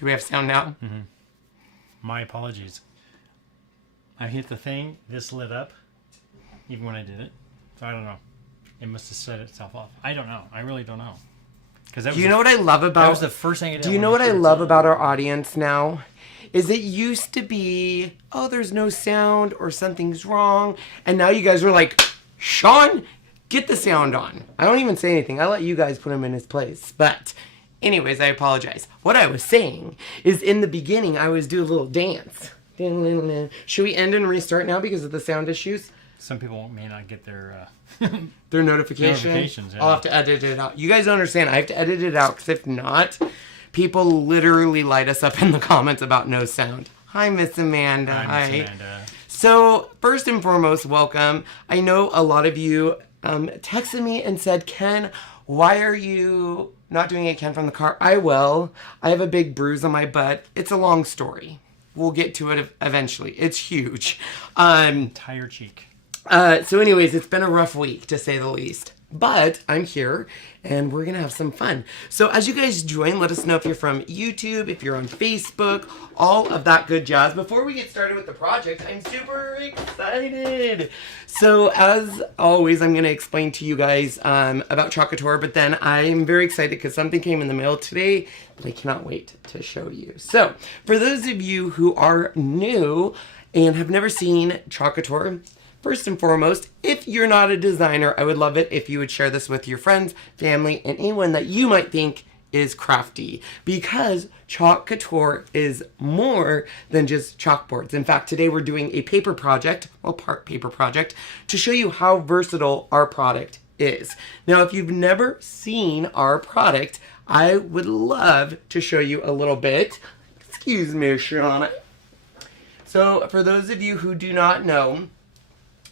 Do we have sound now? Mm-hmm. My apologies. I hit the thing. This lit up, even when I did it. So I don't know. It must have set itself off. I don't know. I really don't know. Do you know what I love about... That was the first thing I did. Do you know what I love about our audience now? Is it used to be, oh, there's no sound or something's wrong. And now you guys are like, Sean, get the sound on. I don't even say anything. I let you guys put him in his place. But anyways, I apologize. What I was saying is in the beginning, I always do a little dance. Should we end and restart now because of the sound issues? Some people may not get their notifications. Yeah. I'll have to edit it out. You guys don't understand. I have to edit it out because if not, people literally light us up in the comments about no sound. Hi, Miss Amanda. Hi, Miss Amanda. So, first and foremost, welcome. I know a lot of you texted me and said, Ken, why are you not doing a Ken from the car? I will. I have a big bruise on my butt. It's a long story. We'll get to it eventually. It's huge. Entire cheek. So anyways, it's been a rough week, to say the least. But I'm here, and we're going to have some fun. So as you guys join, let us know if you're from YouTube, if you're on Facebook, all of that good jazz. Before we get started with the project, I'm super excited. So as always, I'm going to explain to you guys about Couture, but then I'm very excited because something came in the mail today that I cannot wait to show you. So for those of you who are new and have never seen Couture, first and foremost, if you're not a designer, I would love it if you would share this with your friends, family, and anyone that you might think is crafty. Because Couture is more than just chalkboards. In fact, today we're doing a paper project, well, part paper project, to show you how versatile our product is. Now, if you've never seen our product, I would love to show you a little bit. Excuse me, Shauna. So, for those of you who do not know,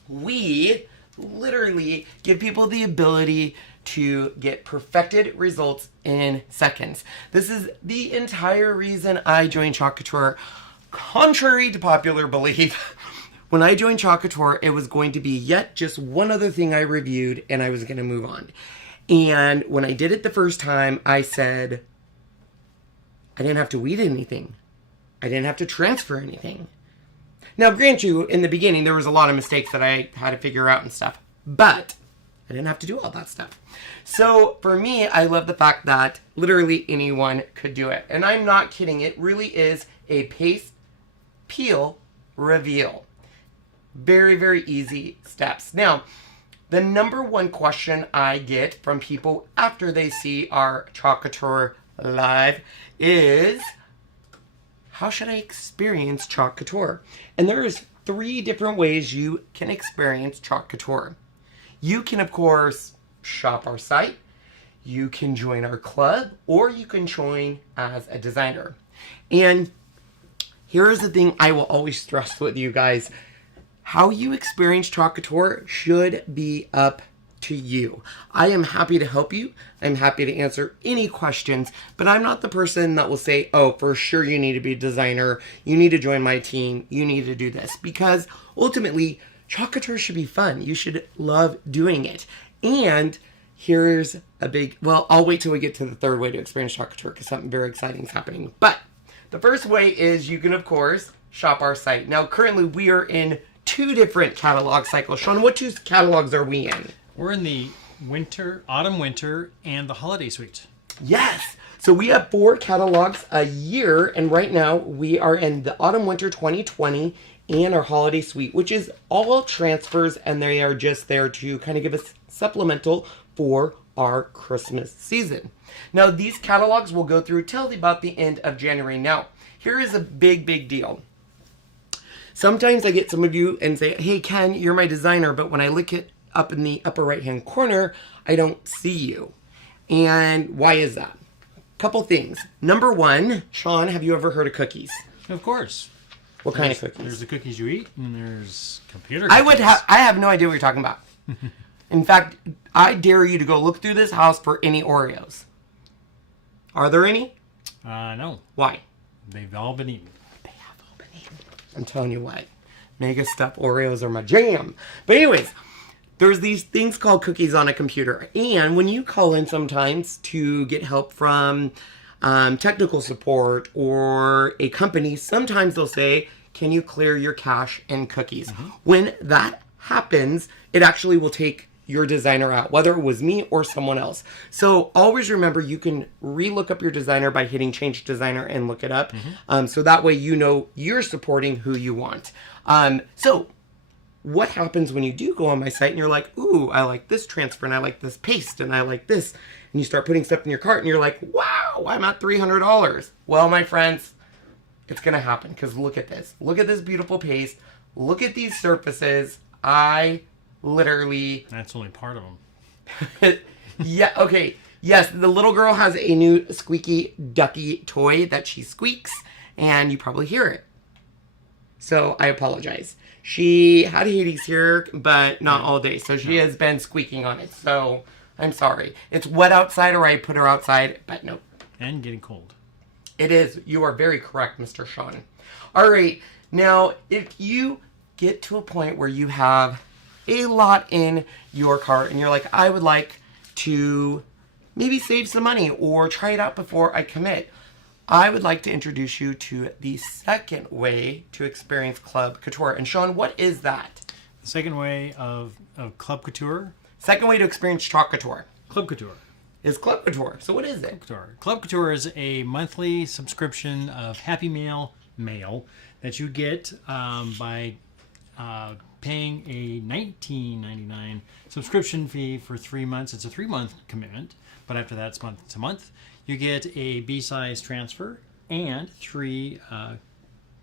we literally give people the ability to get perfected results in seconds. This is the entire reason I joined Couture. Contrary to popular belief, when I joined Couture, it was going to be yet just one other thing I reviewed and I was going to move on. And when I did it the first time, I said, I didn't have to weed anything. I didn't have to transfer anything. Now, grant you, in the beginning, there was a lot of mistakes that I had to figure out and stuff. But I didn't have to do all that stuff. So, for me, I love the fact that literally anyone could do it. And I'm not kidding. It really is a paste, peel, reveal. Very, very easy steps. Now, the number one question I get from people after they see our Couture live is, how should I experience Couture? And there's 3 different ways you can experience Couture. You can, of course, shop our site, you can join our club, or you can join as a designer. And here's the thing I will always stress with you guys. How you experience Couture should be up to you. I am happy to help you. I'm happy to answer any questions, but I'm not the person that will say, oh, for sure you need to be a designer. You need to join my team. You need to do this. Because ultimately, Couture should be fun. You should love doing it. And here's a big, well, I'll wait till we get to the third way to experience Couture because something very exciting is happening. But the first way is you can, of course, shop our site. Now, currently we are in 2 different catalog cycles. Sean, what 2 catalogs are we in? We're in the autumn, winter, and the holiday suite. Yes. So we have 4 catalogs a year, and right now we are in the autumn, winter 2020 and our holiday suite, which is all transfers, and they are just there to kind of give us supplemental for our Christmas season. Now, these catalogs will go through till about the end of January. Now, here is a big, big deal. Sometimes I get some of you and say, hey, Ken, you're my designer, but when I look at up in the upper right-hand corner, I don't see you. And why is that? Couple things. Number 1, Sean, have you ever heard of cookies? Of course. What kind of cookies? There's the cookies you eat, and there's computer cookies. I have no idea what you're talking about. In fact, I dare you to go look through this house for any Oreos. Are there any? No. Why? They've all been eaten. They have all been eaten. I'm telling you what. Mega stuff Oreos are my jam. But anyways, there's these things called cookies on a computer. And when you call in sometimes to get help from technical support or a company, sometimes they'll say, can you clear your cache and cookies? When that happens, it actually will take your designer out, whether it was me or someone else. So always remember, you can re-look up your designer by hitting change designer and look it up. So that way you know you're supporting who you want. So what happens when you do go on my site and you're like, ooh, I like this transfer and I like this paste and I like this. And you start putting stuff in your cart and you're like, wow, I'm at $300. Well, my friends, it's going to happen because look at this. Look at this beautiful paste. Look at these surfaces. I literally... That's only part of them. Yeah, okay. Yes, the little girl has a new squeaky ducky toy that she squeaks, and you probably hear it. So I apologize. She had Hades here, but not all day. So she has been squeaking on it. So I'm sorry. It's wet outside, or I put her outside, but nope. And getting cold. It is. You are very correct, Mr. Sean. All right. Now, if you get to a point where you have a lot in your cart and you're like, I would like to maybe save some money or try it out before I commit, I would like to introduce you to the second way to experience Club Couture. And Sean, what is that? The second way of Club Couture? Second way to experience Chalk Couture. Club Couture. Is Club Couture. So what is it? Club Couture is a monthly subscription of Happy Mail that you get by paying a $19.99 subscription fee for 3 months. It's a 3-month commitment, but after that, it's month to month. You get a B-size transfer and 3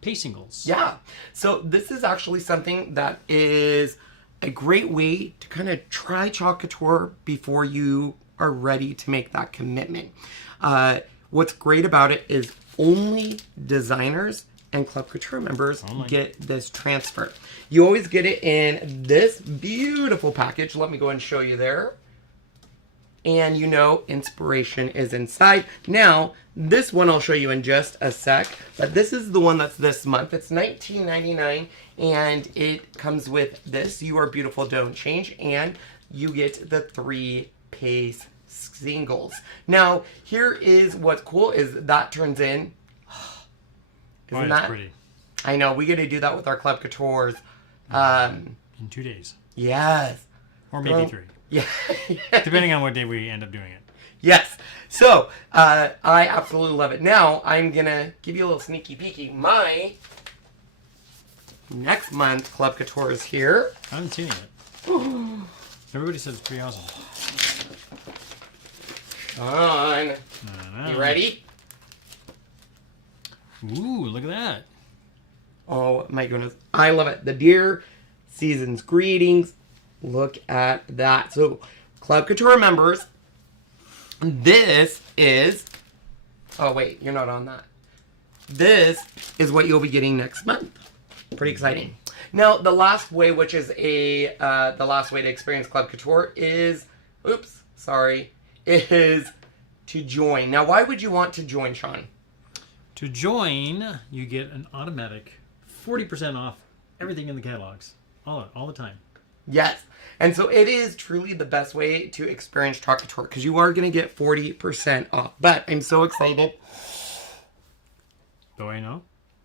pay singles. Yeah. So this is actually something that is a great way to kind of try Chalk Couture before you are ready to make that commitment. What's great about it is only designers and Club Couture members get this transfer. You always get it in this beautiful package. Let me go and show you there. And you know inspiration is inside. Now, this one I'll show you in just a sec, but this is the one that's this month. It's $19.99, and it comes with this, You Are Beautiful, Don't Change, and you get the 3 pace singles. Now, here is what's cool is that turns in. Isn't that pretty? I know. We get to do that with our Club Coutures. In 2 days. Yes. Or maybe 3. Yeah. Depending on what day we end up doing it. Yes. So, I absolutely love it. Now, I'm going to give you a little sneaky peeky. My next month Club Couture is here. I haven't seen it yet. Everybody says it's pretty awesome. On. You ready? Ooh, look at that. Oh my goodness. I love it. The Dear Season's Greetings. Look at that. So, Club Couture members, this is... Oh, wait. You're not on that. This is what you'll be getting next month. Pretty exciting. Now, the last way, which is the last way to experience Club Couture is... Oops. Sorry. Is to join. Now, why would you want to join, Sean? To join, you get an automatic 40% off everything in the catalogs. All the time. Yes. And so it is truly the best way to experience Chalk Couture because you are going to get 40% off. But I'm so excited. Do I know?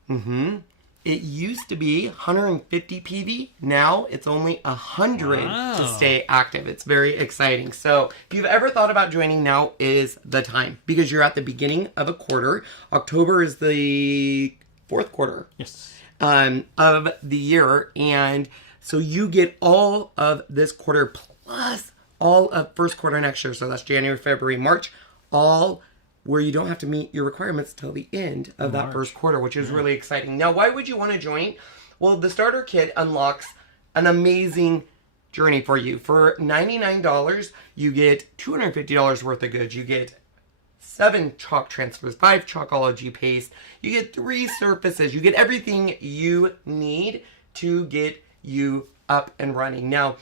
Mm-hmm. It used to be 150 PV. Now it's only 100 to stay active. It's very exciting. So if you've ever thought about joining, now is the time because you're at the beginning of a quarter. October is the 4th quarter. Yes. Of the year. And so you get all of this quarter plus all of first quarter next year. So that's January, February, March, all where you don't have to meet your requirements till the end of that first quarter, which is really exciting. Now, why would you want to join? Well, the starter kit unlocks an amazing journey for you. For $99, you get $250 worth of goods. You get 7 chalk transfers, 5 Chalkology paste. You get 3 surfaces. You get everything you need to get you up and running. Now,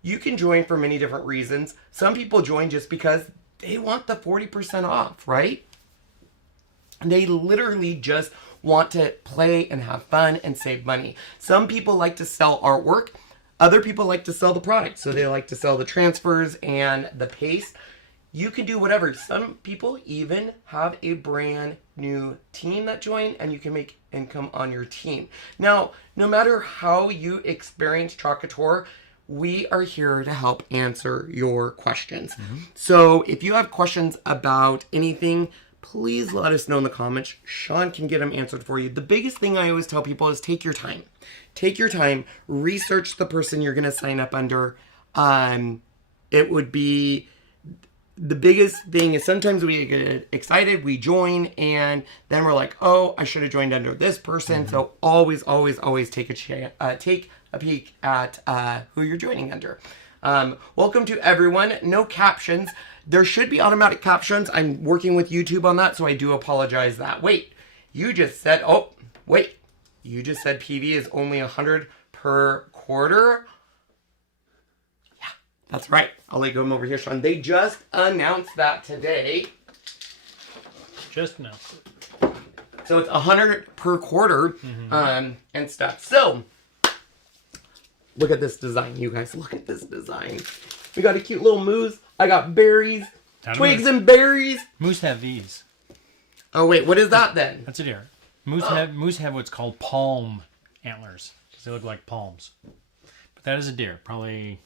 you can join for many different reasons. Some people join just because they want the 40% off, right? They literally just want to play and have fun and save money. Some people like to sell artwork. Other people like to sell the product. So they like to sell the transfers and the paste. You can do whatever. Some people even have a brand new team that join, and you can make income on your team. Now, no matter how you experience Couture, we are here to help answer your questions. So if you have questions about anything, please let us know in the comments. Sean can get them answered for you. The biggest thing I always tell people is take your time. Take your time. Research the person you're going to sign up under. It would be... The biggest thing is sometimes we get excited, we join, and then we're like, oh, I should have joined under this person. So always take a peek at who you're joining under. Welcome to everyone. No captions. There should be automatic captions. I'm working with YouTube on that, so I do apologize that. You just said PV is only 100 per quarter. That's right. I'll let you come over here, Sean. They just announced that today. Just announced it. So it's 100 per quarter and stuff. So look at this design, you guys. Look at this design. We got a cute little moose. I got berries, twigs and berries. Moose have these. Oh, wait. What is that then? That's a deer. Moose have what's called palm antlers. They look like palms. But that is a deer. Probably...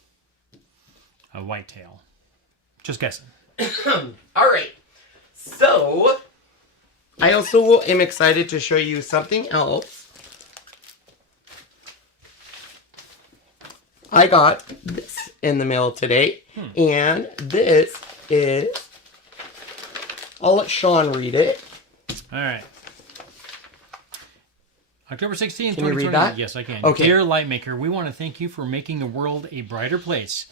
a whitetail. Just guessing. All right. So, I also am excited to show you something else. I got this in the mail today. And this is... I'll let Sean read it. All right. October 16th, Can you read that? Yes, I can. Okay. Dear Lightmaker, we want to thank you for making the world a brighter place.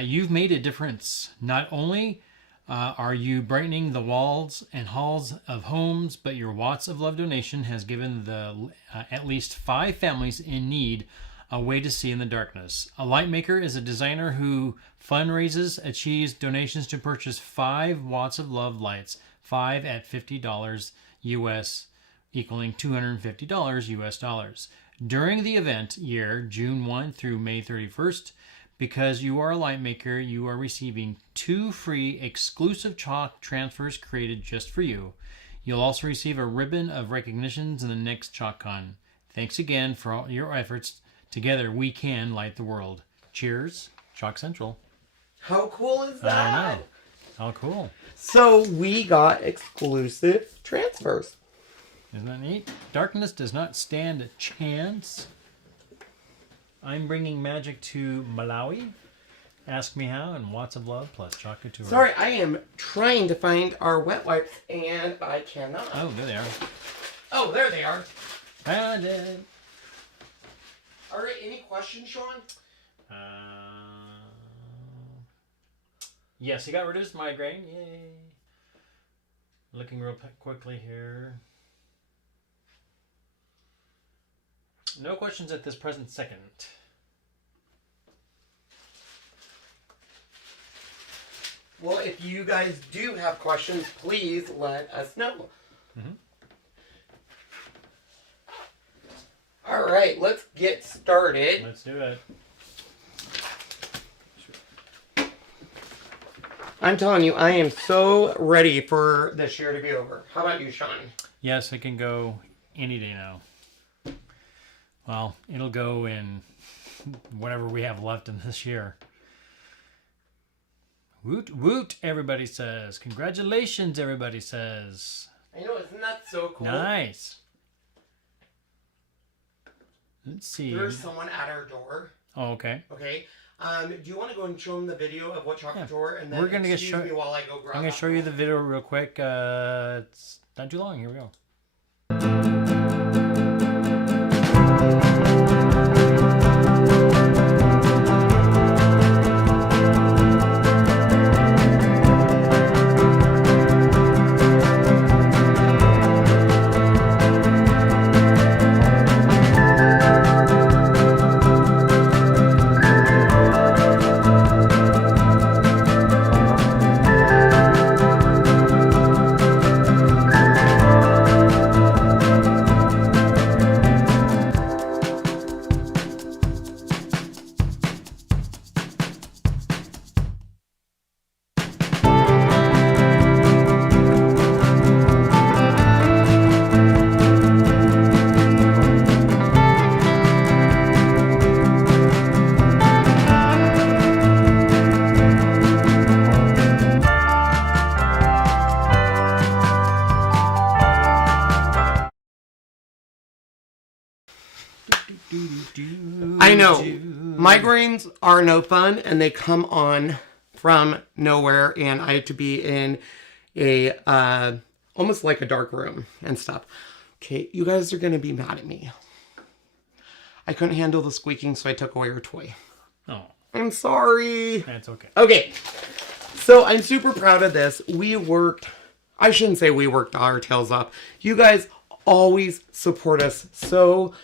You've made a difference. Not only are you brightening the walls and halls of homes, but your Watts of Love donation has given the at least 5 families in need a way to see in the darkness. A Lightmaker is a designer who fundraises, achieves donations to purchase 5 Watts of Love lights, 5 at $50 US, equaling $250 US dollars. During the event year, June 1 through May 31st, because you are a Lightmaker, you are receiving 2 free exclusive chalk transfers created just for you. You'll also receive a ribbon of recognitions in the next ChalkCon. Thanks again for all your efforts. Together we can light the world. Cheers, Chalk Central. How cool is that? I know. How cool. So we got exclusive transfers. Isn't that neat? Darkness does not stand a chance. I'm bringing magic to Malawi. Ask Me How and Watts of Love plus Couture. Sorry, I am trying to find our wet wipes and I cannot. Oh, there they are. Oh, there they are. Found it. All right, any questions, Sean? Yes, he got reduced migraine. Yay. Looking real quickly here. No questions at this present second. Well, if you guys do have questions, please let us know. All right, let's get started. Let's do it. I'm telling you, I am so ready for this year to be over. How about you, Sean? Yes, it can go any day now. Well, it'll go in whatever we have left in this year. Woot woot, everybody says. Congratulations, everybody says. I know, isn't that so cool? Nice. Let's see. There's someone at our door. Oh, okay. Okay. Do you want to go and show them the video of what Couture, and then We're gonna excuse me while I go grab I'm going to show you the video real quick. It's not too long. Here we go. I know. Migraines are no fun, and they come on from nowhere, and I have to be in a almost like a dark room and stuff. Okay, you guys are gonna be mad at me. I couldn't handle the squeaking, so I took away her toy. Oh, I'm sorry. that's okay. Okay, so I'm super proud of this. I shouldn't say we worked our tails off. You guys always support us so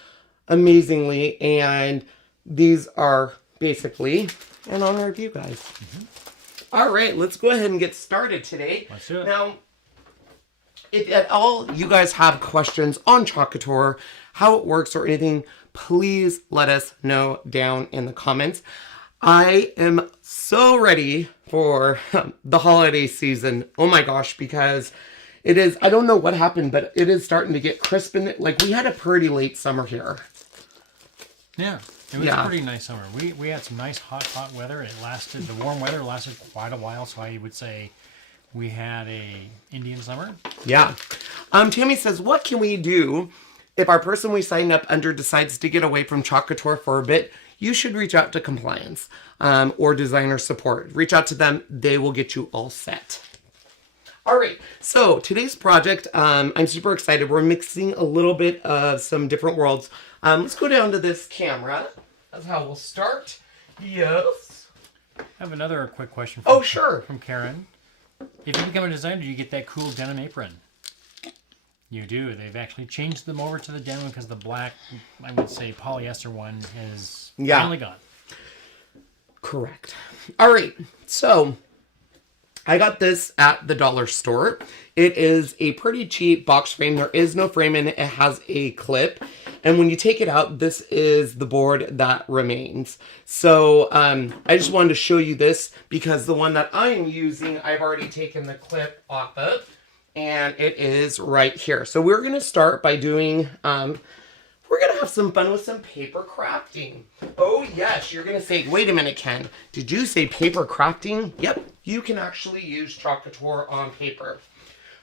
amazingly, and these are basically in honor of you guys. All right, let's go ahead and get started today. Let's do it. Now, if at all you guys have questions on Chalk Couture, how it works or anything, please let us know down in the comments. I am so ready for the holiday season. Oh my gosh, because it is, I don't know what happened, but it is starting to get crisp in it. Like, we had a pretty late summer here. Yeah, it was a pretty nice summer. We had some nice hot weather. The warm weather lasted quite a while, so I would say we had a Indian summer. Yeah. Tammy says, what can we do if our person we signed up under decides to get away from Chalk Couture for a bit? You should reach out to compliance or designer support. Reach out to them. They will get you all set. All right. So today's project, I'm super excited. We're mixing a little bit of some different worlds. Let's go down to this camera. That's how we'll start. Yes. I have another quick question from Karen. If you become a designer, you get that cool denim apron. You do. They've actually changed them over to the denim because the black, I would say, polyester one is finally gone. Correct. All right. So I got this at the dollar store. It is a pretty cheap box frame. There is no frame in it. It has a clip. And when you take it out, this is the board that remains. So I just wanted to show you this because the one that I am using, I've already taken the clip off of. And it is right here. So we're going to start by doing, we're going to have some fun with some paper crafting. Oh yes, you're going to say, wait a minute, Ken. Did you say paper crafting? Yep, you can actually use Chalk Couture on paper.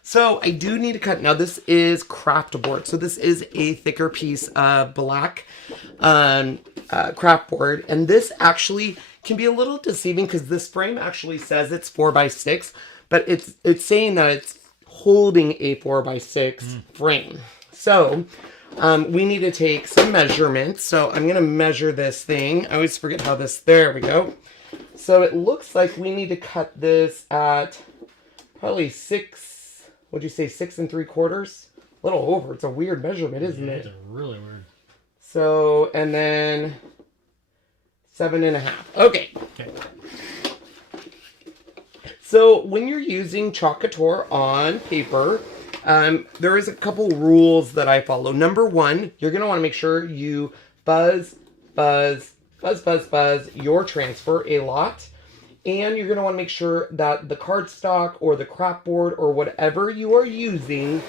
So I do need to cut. Now this is craft board. So this is a thicker piece of black craft board. And this actually can be a little deceiving because this frame actually says it's 4x6. But it's saying that it's holding a 4x6 frame. So we need to take some measurements. So I'm going to measure this thing. I always forget how there we go. So it looks like we need to cut this at probably 6 3/4? A little over. It's a weird measurement, isn't it? It's really weird. So, and then 7.5. Okay. So when you're using Chalk Couture on paper, there is a couple rules that I follow. Number one, you're going to want to make sure you buzz your transfer a lot. And you're going to want to make sure that the cardstock or the craft board or whatever you are using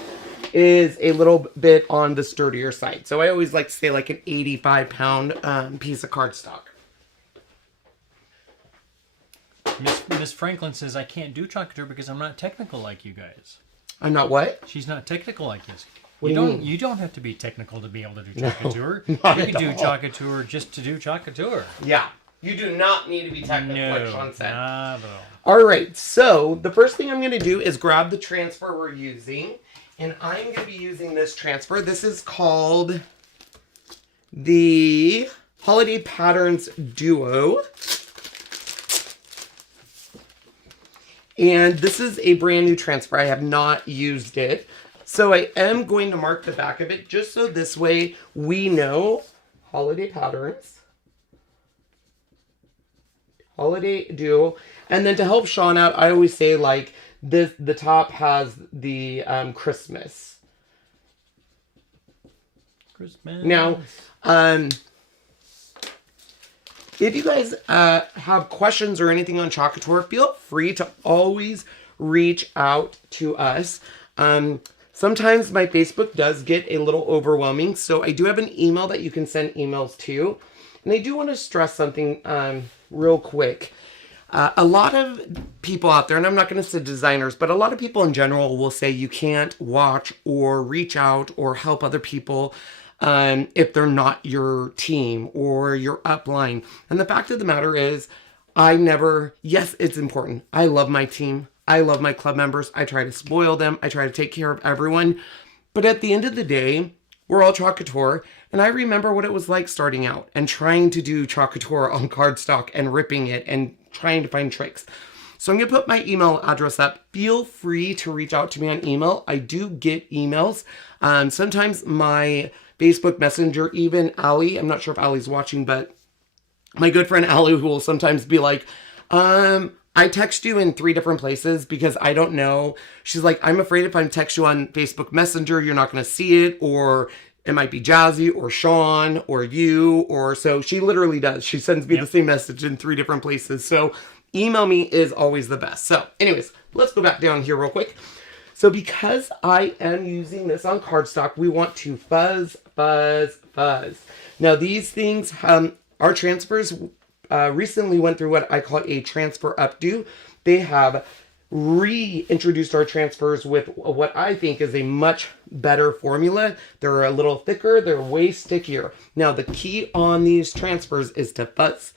is a little bit on the sturdier side. So I always like to say like an 85-pound piece of cardstock. Miss Franklin says, I can't do Chalk Couture because I'm not technical like you guys. I'm not what? She's not technical like this. What do you mean? You don't have to be technical to be able to do Chalk Couture. You can do Chalk Couture just to do Chalk Couture. Yeah. You do not need to be technical, like Sean said. Not at all. All right. So the first thing I'm going to do is grab the transfer we're using. And I'm going to be using this transfer. This is called the Holiday Patterns Duo. And this is a brand new transfer. I have not used it. So I am going to mark the back of it just so this way we know Holiday Patterns. Holiday Duo. And then to help Sean out, I always say like this, the top has the Christmas. Now, if you guys have questions or anything on Chalk Couture, feel free to always reach out to us. Sometimes my Facebook does get a little overwhelming, so I do have an email that you can send emails to. And I do want to stress something real quick. A lot of people out there, and I'm not going to say designers, but a lot of people in general will say you can't watch or reach out or help other people if they're not your team or your upline. And the fact of the matter is, yes, it's important. I love my team. I love my club members. I try to spoil them. I try to take care of everyone. But at the end of the day, we're all chalk couture. And I remember what it was like starting out and trying to do chalk couture on cardstock and ripping it and trying to find tricks. So I'm going to put my email address up. Feel free to reach out to me on email. I do get emails. Sometimes my Facebook Messenger, even Allie, I'm not sure if Allie's watching, but my good friend Allie, who will sometimes be like, I text you in 3 different places because I don't know. She's like, I'm afraid if I text you on Facebook Messenger, you're not going to see it, or it might be Jazzy or Sean or you, or so she literally does. She sends me the same message in 3 different places. So email me is always the best. So anyways, let's go back down here real quick. So because I am using this on cardstock, we want to fuzz, fuzz, fuzz. Now these things, our transfers recently went through what I call a transfer updo. They have reintroduced our transfers with what I think is a much better formula. They're a little thicker. They're way stickier. Now, the key on these transfers is to fuzz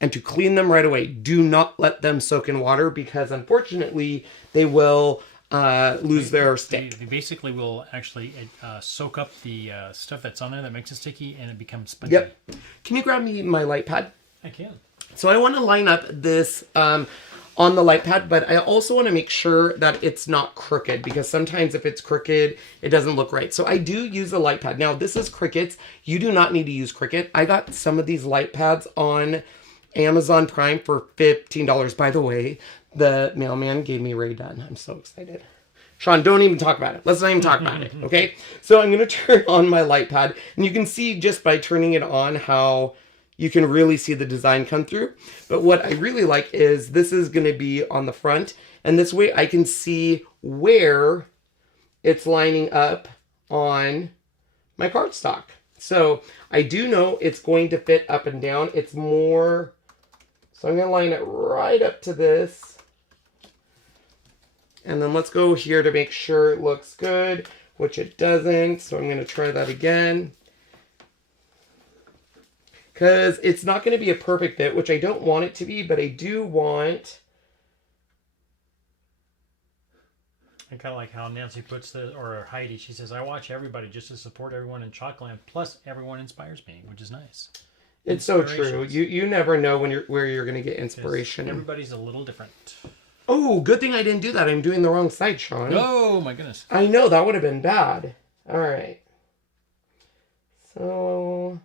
and to clean them right away. Do not let them soak in water because, unfortunately, they will lose their stick. They basically will actually soak up the stuff that's on there that makes it sticky, and it becomes spongy. Yep. Can you grab me my light pad? I can. So I want to line up this on the light pad, but I also want to make sure that it's not crooked because sometimes if it's crooked, it doesn't look right. So I do use a light pad. Now this is Cricut's. You do not need to use Cricut. I got some of these light pads on Amazon Prime for $15. By the way, the mailman gave me Ray Dunn. I'm so excited. Sean, don't even talk about it. Let's not even talk about it, okay? So I'm going to turn on my light pad, and you can see just by turning it on how you can really see the design come through. But what I really like is this is going to be on the front, and this way I can see where it's lining up on my cardstock. So I do know it's going to fit up and down. It's more, so I'm going to line it right up to this. And then let's go here to make sure it looks good, which it doesn't. So I'm going to try that again. Because it's not going to be a perfect fit, which I don't want it to be, but I do want... I kind of like how Nancy puts the, or Heidi, she says, I watch everybody just to support everyone in Chalkland, plus everyone inspires me, which is nice. It's so true. You never know when where you're going to get inspiration. Everybody's a little different. Oh, good thing I didn't do that. I'm doing the wrong side, Sean. Oh, my goodness. I know, that would have been bad. All right. So...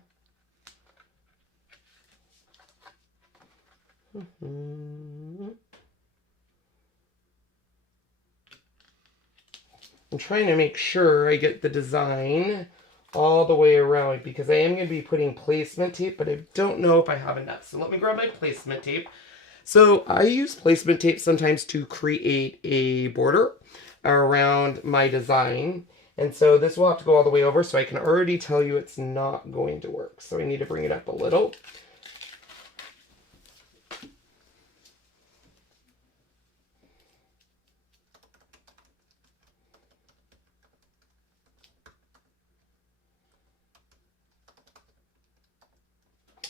I'm trying to make sure I get the design all the way around because I am going to be putting placement tape, but I don't know if I have enough. So let me grab my placement tape. So I use placement tape sometimes to create a border around my design. And so this will have to go all the way over, so I can already tell you it's not going to work. So I need to bring it up a little.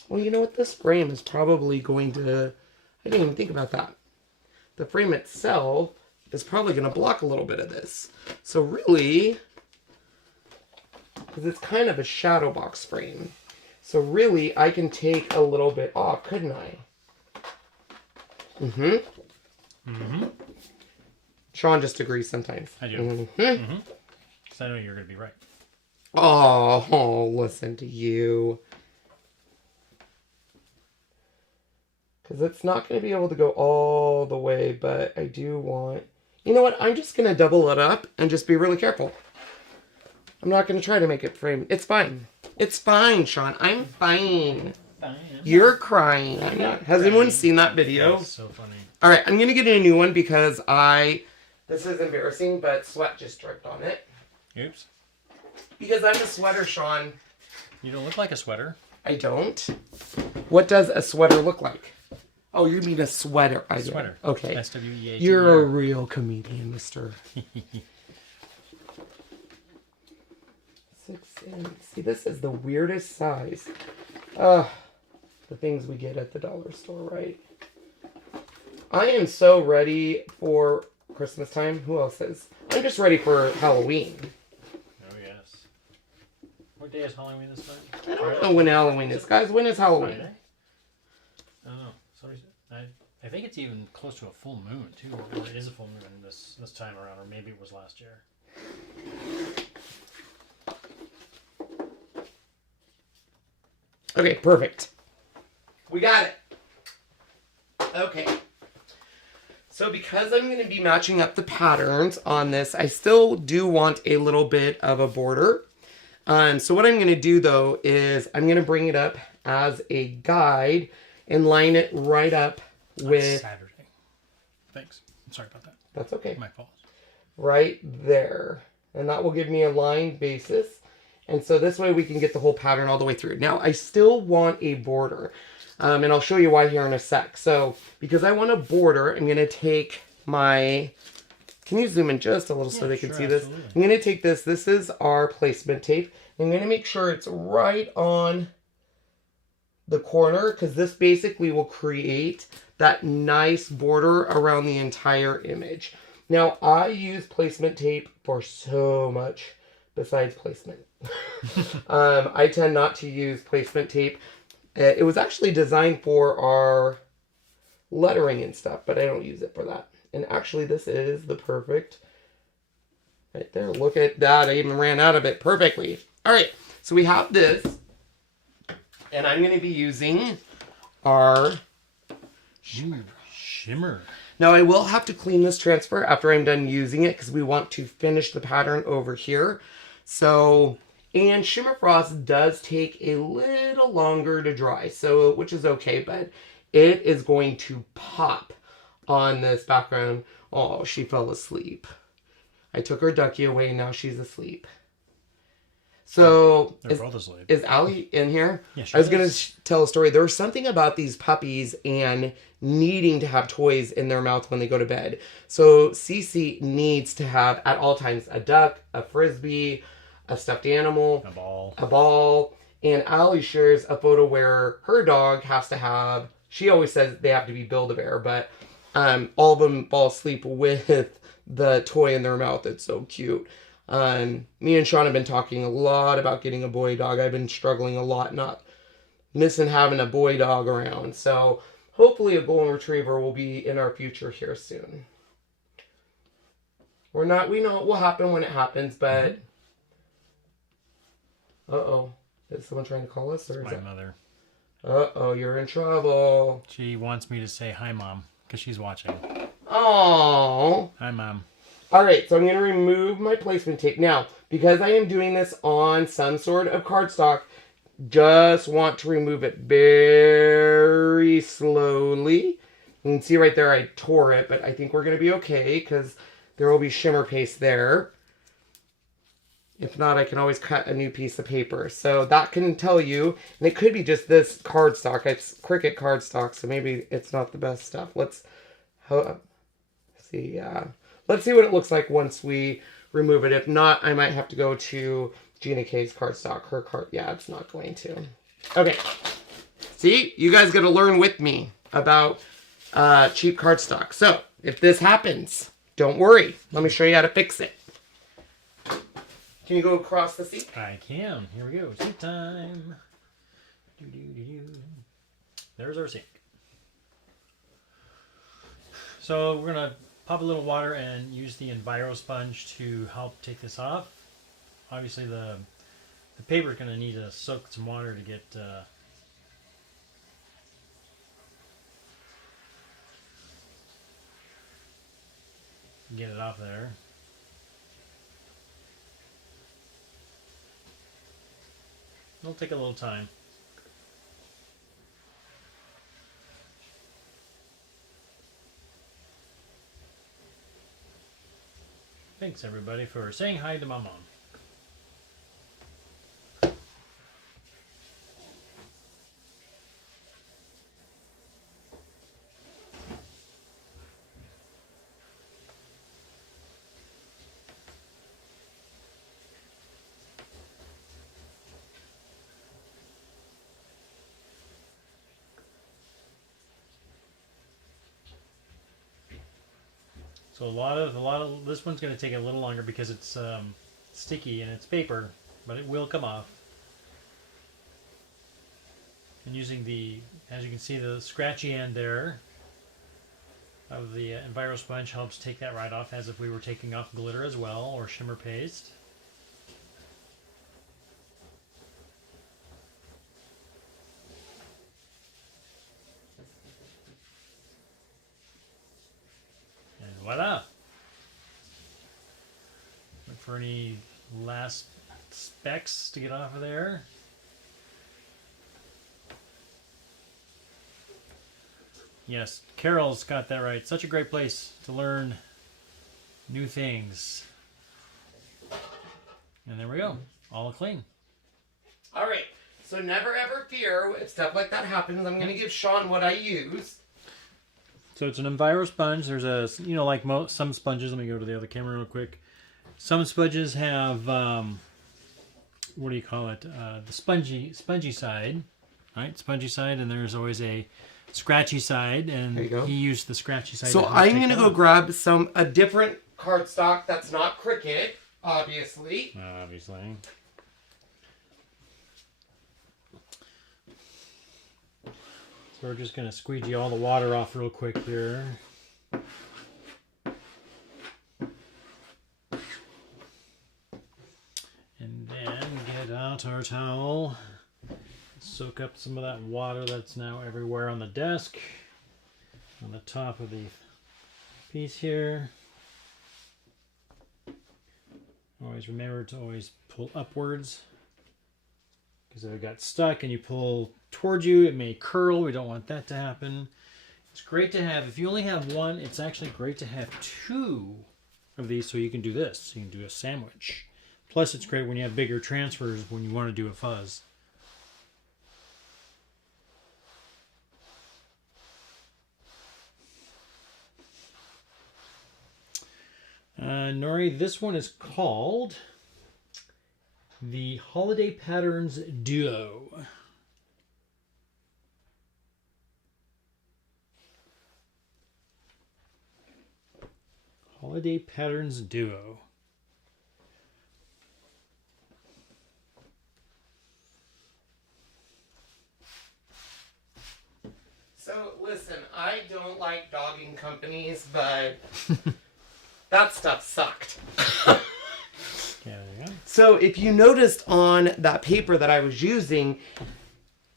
Well, you know what? This frame is probably going to... I didn't even think about that. The frame itself is probably going to block a little bit of this. So really, because it's kind of a shadow box frame. So really, I can take a little bit off, couldn't I? Mm-hmm. Mm-hmm. Sean just agrees sometimes. I do. Mm-hmm. Mm-hmm. Because I know you're going to be right. Oh, listen to you. Because it's not going to be able to go all the way, but I do want... You know what? I'm just going to double it up and just be really careful. I'm not going to try to make it frame. It's fine. It's fine, Sean. I'm fine. You're crying. I'm not. Has anyone seen that video? That's so funny. All right, I'm going to get a new one because this is embarrassing, but sweat just dripped on it. Oops. Because I'm a sweater, Sean. You don't look like a sweater. I don't. What does a sweater look like? Oh, you mean a sweater. I Sweater. Okay. S-W-E-A-T-E-R. You're a real comedian, mister. 6-inch. See, this is the weirdest size. The things we get at the dollar store, right? I am so ready for Christmas time. Who else is? I'm just ready for Halloween. Oh, yes. What day is Halloween this time? I don't know when Halloween is. Guys, when is Halloween? Friday? I don't know. Sorry, I think it's even close to a full moon, too. Or it is a full moon this time around, or maybe it was last year. Okay, perfect. We got it. Okay. So because I'm going to be matching up the patterns on this, I still do want a little bit of a border. So what I'm going to do, though, is I'm going to bring it up as a guide and line it right up with... Saturday. Thanks. I'm sorry about that. That's okay. My fault. Right there. And that will give me a line basis. And so this way we can get the whole pattern all the way through. Now, I still want a border. And I'll show you why here in a sec. So, because I want a border, I'm going to take my... Can you zoom in just a little so they can see this? Absolutely. I'm going to take this. This is our placement tape. I'm going to make sure it's right on the corner, because this basically will create that nice border around the entire image. Now, I use placement tape for so much besides placement. I tend not to use placement tape. It was actually designed for our lettering and stuff, but I don't use it for that. And actually, this is the perfect... Right there. Look at that. I even ran out of it perfectly. All right. So we have this. And I'm going to be using our... Shimmer. Now, I will have to clean this transfer after I'm done using it, because we want to finish the pattern over here. So... And Shimmer Frost does take a little longer to dry, so which is okay, but it is going to pop on this background. Oh, she fell asleep. I took her ducky away, now she's asleep. So, They're both asleep. Is Allie in here? Yeah, I was going to tell a story. There was something about these puppies and needing to have toys in their mouth when they go to bed. So, Cece needs to have, at all times, a duck, a frisbee, a stuffed animal, a ball, and Allie shares a photo where her dog has to have, she always says they have to be Build-A-Bear, but all of them fall asleep with the toy in their mouth. It's so cute. Me and Sean have been talking a lot about getting a boy dog. I've been struggling a lot, not missing having a boy dog around. So hopefully a golden retriever will be in our future here soon. We know it will happen when it happens, but... Uh-oh. Is someone trying to call us? Or is my that... mother. Uh-oh, you're in trouble. She wants me to say hi, Mom, because she's watching. Oh. Hi, Mom. All right, so I'm going to remove my placement tape. Now, because I am doing this on some sort of cardstock, just want to remove it very slowly. You can see right there I tore it, but I think we're going to be okay because there will be shimmer paste there. If not, I can always cut a new piece of paper. So that can tell you, and it could be just this cardstock. It's Cricut cardstock, so maybe it's not the best stuff. Let's see. Let's see what it looks like once we remove it. If not, I might have to go to Gina K's cardstock. Yeah, it's not going to. Okay. See, you guys got to learn with me about cheap cardstock. So if this happens, don't worry. Let me show you how to fix it. Can you go across the seat? I can. Here we go. Seat time. There's our sink. So we're going to pop a little water and use the Enviro sponge to help take this off. Obviously the paper is going to need to soak some water to get it off there. It'll take a little time. Thanks everybody for saying hi to my mom. So a lot of this one's going to take a little longer because it's sticky and it's paper, but it will come off. And using as you can see, the scratchy end there of the Enviro sponge helps take that right off, as if we were taking off glitter as well, or shimmer paste. And voila! Look for any last specks to get off of there. Yes, Carol's got that right. Such a great place to learn new things. And there we go. All clean. All right. So never ever fear if stuff like that happens. I'm going to give Sean what I use. So it's an Enviro sponge. There's a, like some sponges. Let me go to the other camera real quick. Some sponges have, what do you call it? The spongy side, right? Spongy side, and there's always a scratchy side, and he used the scratchy side. So I'm going to go grab a different cardstock that's not Cricut, obviously. Obviously. So we're just going to squeegee all the water off real quick here. And then get out our towel. Soak up some of that water that's now everywhere on the desk, on the top of the piece here. Always remember to always pull upwards, because if it got stuck and you pull towards you, it may curl. We don't want that to happen. It's great to have, if you only have one, it's actually great to have two of these so you can do this. You can do a sandwich. Plus it's great when you have bigger transfers when you want to do a fuzz. Nori, this one is called the Holiday Patterns Duo. Holiday Patterns Duo. So listen, I don't like dogging companies, but that stuff sucked. Yeah, there you go. So if you noticed on that paper that I was using,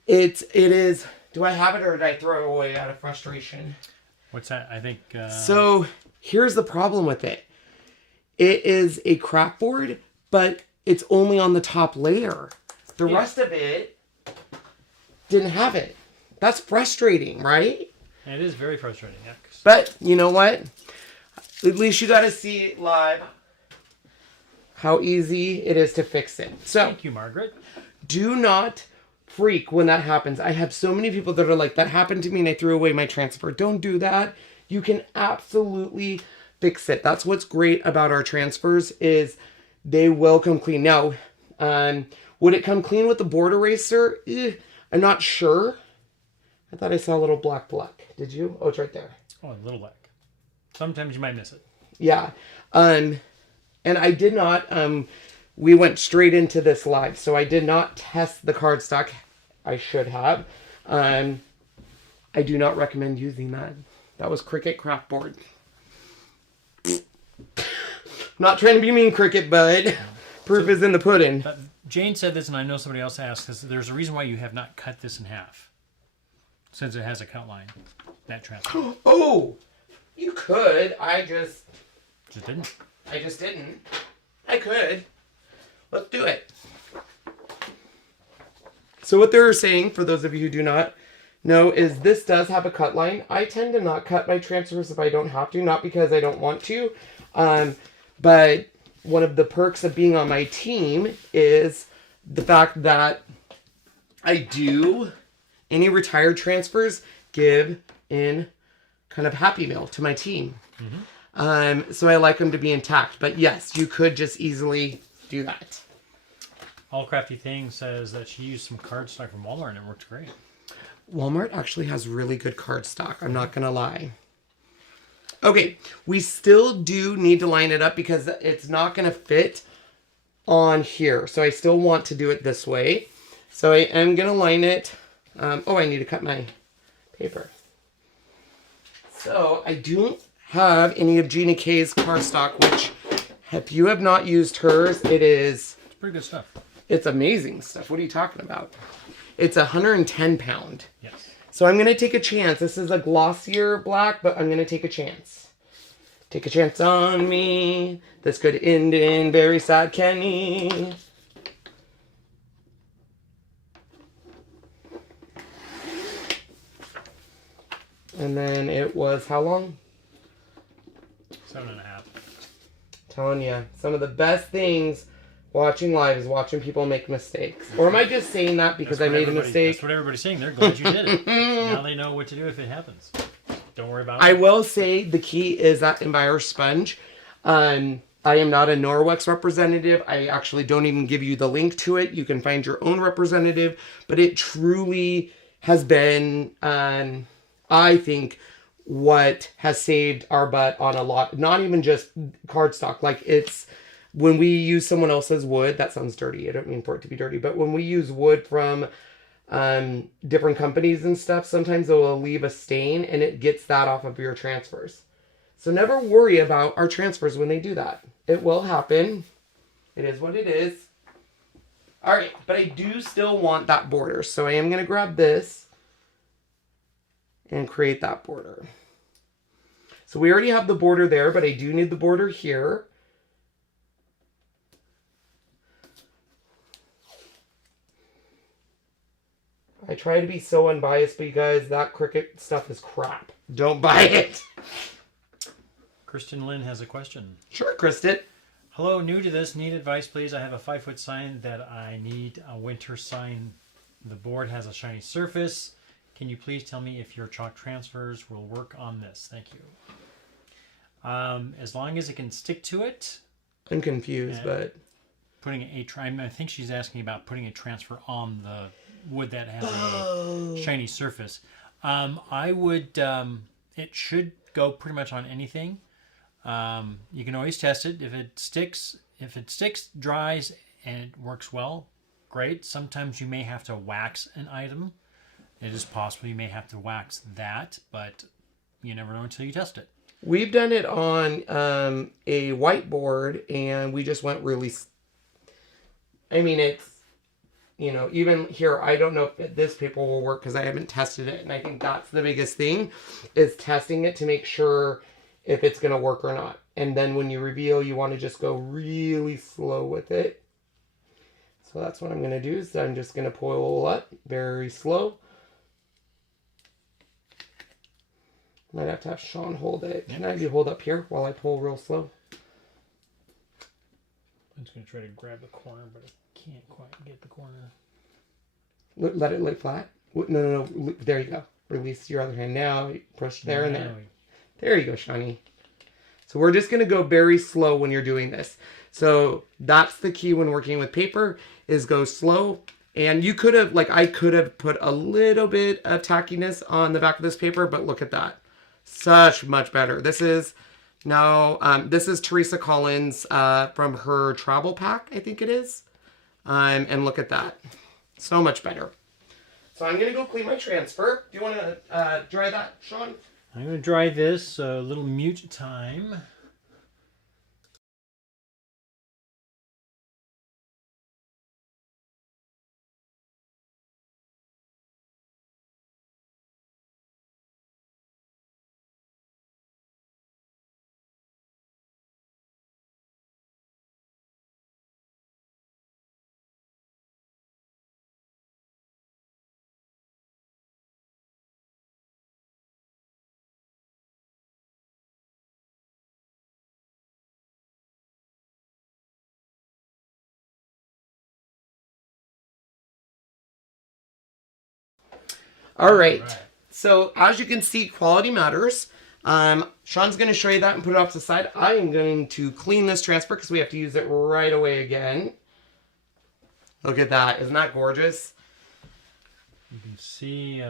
it is, do I have it or did I throw it away out of frustration? What's that? I think... So here's the problem with it. It is a craft board, but it's only on the top layer. The rest of it didn't have it. That's frustrating, right? It is very frustrating, yeah. But you know what? At least you got to see live how easy it is to fix it. So thank you, Margaret. Do not freak when that happens. I have so many people that are like, that happened to me and I threw away my transfer. Don't do that. You can absolutely fix it. That's what's great about our transfers is they will come clean. Now, would it come clean with the board eraser? I'm not sure. I thought I saw a little black. Did you? Oh, it's right there. Oh, a little black. Sometimes you might miss it. Yeah. And I did not, we went straight into this live, so I did not test the cardstock. I should have. I do not recommend using that. That was Cricut craft board. Not trying to be mean, Cricut, but proof is in the pudding. Jane said this, and I know somebody else asked this. There's a reason why you have not cut this in half, since it has a cut line. That transfer. Oh, you could. I just didn't. I could. Let's do it. So what they're saying, for those of you who do not know, is this does have a cut line. I tend to not cut my transfers if I don't have to, not because I don't want to, but one of the perks of being on my team is the fact that I do any retired transfers give in kind of Happy Meal to my team. Mm-hmm. So I like them to be intact. But yes, you could just easily do that. All Crafty Thing says that she used some cardstock from Walmart and it worked great. Walmart actually has really good cardstock. I'm not going to lie. Okay, we still do need to line it up because it's not going to fit on here. So I still want to do it this way. So I am going to line it. Oh, I need to cut my paper. So I don't have any of Gina K's cardstock, which if you have not used hers, it's pretty good stuff. It's amazing stuff. What are you talking about? It's 110 pound. Yes. So I'm going to take a chance. This is a glossier black, but I'm going to take a chance. Take a chance on me. This could end in very sad Kenny. And then it was how long? 7.5. Telling you, some of the best things watching live is watching people make mistakes. Or am I just saying that because I made a mistake? That's what everybody's saying. They're glad you did it. Now they know what to do if it happens. Don't worry about it. I will say the key is that Enviro sponge. I am not a Norwex representative. I actually don't even give you the link to it. You can find your own representative. But it truly has been, I think, what has saved our butt on a lot. Not even just cardstock. Like it's, when we use someone else's wood, that sounds dirty. I don't mean for it to be dirty. But when we use wood from different companies and stuff, sometimes they will leave a stain and it gets that off of your transfers. So never worry about our transfers when they do that. It will happen. It is what it is. All right, but I do still want that border. So I am going to grab this and create that border. So we already have the border there, but I do need the border here. I try to be so unbiased, but you guys, that Cricut stuff is crap. Don't buy it. Kristen Lynn has a question. Sure, Kristen. Hello, new to this. Need advice, please. I have a 5-foot sign that I need a winter sign. The board has a shiny surface. Can you please tell me if your chalk transfers will work on this? Thank you. As long as it can stick to it. I'm confused, but putting I think she's asking about putting a transfer on the wood that has a shiny surface. I would. It should go pretty much on anything. You can always test it. If it sticks, dries, and it works well, great. Sometimes you may have to wax an item. It is possible you may have to wax that, but you never know until you test it. We've done it on a whiteboard, and we just went really... I mean, it's, you know, even here, I don't know if this paper will work because I haven't tested it, and I think that's the biggest thing, is testing it to make sure if it's going to work or not. And then when you reveal, you want to just go really slow with it. So that's what I'm going to do, is I'm just going to pull up very slow. Might have to have Sean hold it. Can I have you hold up here while I pull real slow? I'm just going to try to grab the corner, but I can't quite get the corner. Let it lay flat. No. There you go. Release your other hand. Now push there and there. There you go, Shawnee. So we're just going to go very slow when you're doing this. So that's the key when working with paper, is go slow. And you could have, like I could have put a little bit of tackiness on the back of this paper, but look at that. Such much better. This is now, this is Teresa Collins from her travel pack, I think it is. And look at that. So much better. So I'm going to go clean my transfer. Do you want to dry that, Sean? I'm going to dry this, a little mute time. All right. So as you can see, quality matters. Sean's going to show you that and put it off to the side. I am going to clean this transfer because we have to use it right away again. Look at that. Isn't that gorgeous? You can see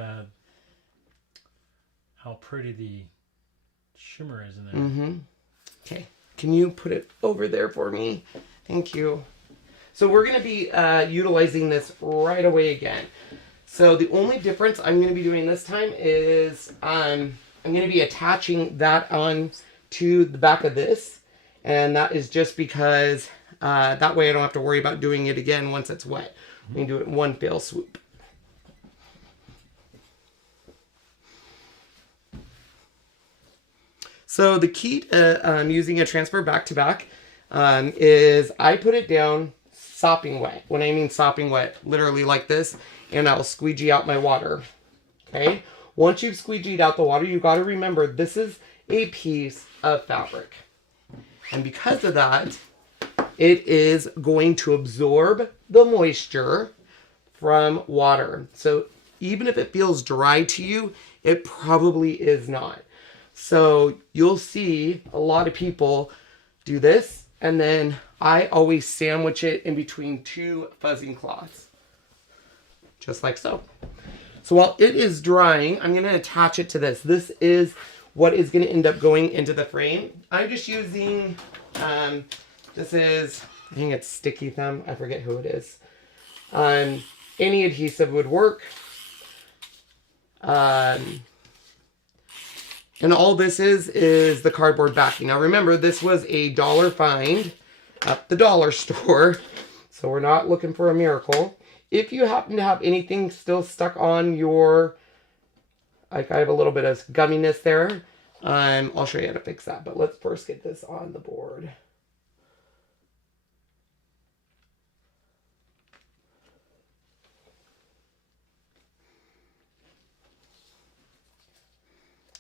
how pretty the shimmer is in there. Mm-hmm. Okay. Can you put it over there for me? Thank you. So we're going to be utilizing this right away again. So the only difference I'm going to be doing this time is I'm going to be attaching that on to the back of this. And that is just because that way I don't have to worry about doing it again once it's wet. We can do it in one fell swoop. So the key to using a transfer back to back is I put it down sopping wet. When I mean sopping wet, literally like this, and I'll squeegee out my water. Okay? Once you've squeegeed out the water, you got to remember this is a piece of fabric. And because of that, it is going to absorb the moisture from water. So even if it feels dry to you, it probably is not. So you'll see a lot of people do this, and then I always sandwich it in between two fuzzing cloths. Just like so. So while it is drying, I'm going to attach it to this. This is what is going to end up going into the frame. I'm just using, this is, I think it's Sticky Thumb. I forget who it is. Any adhesive would work. And all this is the cardboard backing. Now remember, this was a $1 find at the dollar store. So we're not looking for a miracle. If you happen to have anything still stuck on your, like I have a little bit of gumminess there, I'll show you how to fix that. But let's first get this on the board.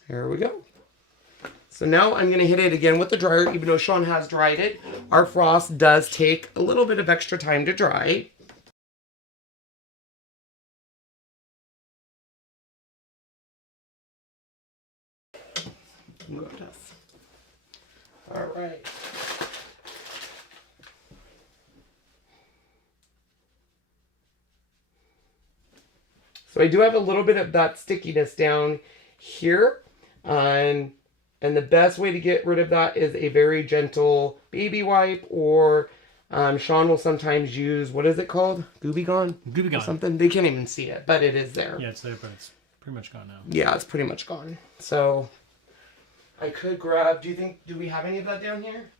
There we go. So now I'm going to hit it again with the dryer, even though Sean has dried it. Our frost does take a little bit of extra time to dry. All right. So I do have a little bit of that stickiness down here. And the best way to get rid of that is a very gentle baby wipe, or Sean will sometimes use, what is it called? Gooby Gone? Gooby Gone. Or something. They can't even see it, but it is there. Yeah, it's there, but it's pretty much gone now. Yeah, it's pretty much gone. So I could grab, do we have any of that down here?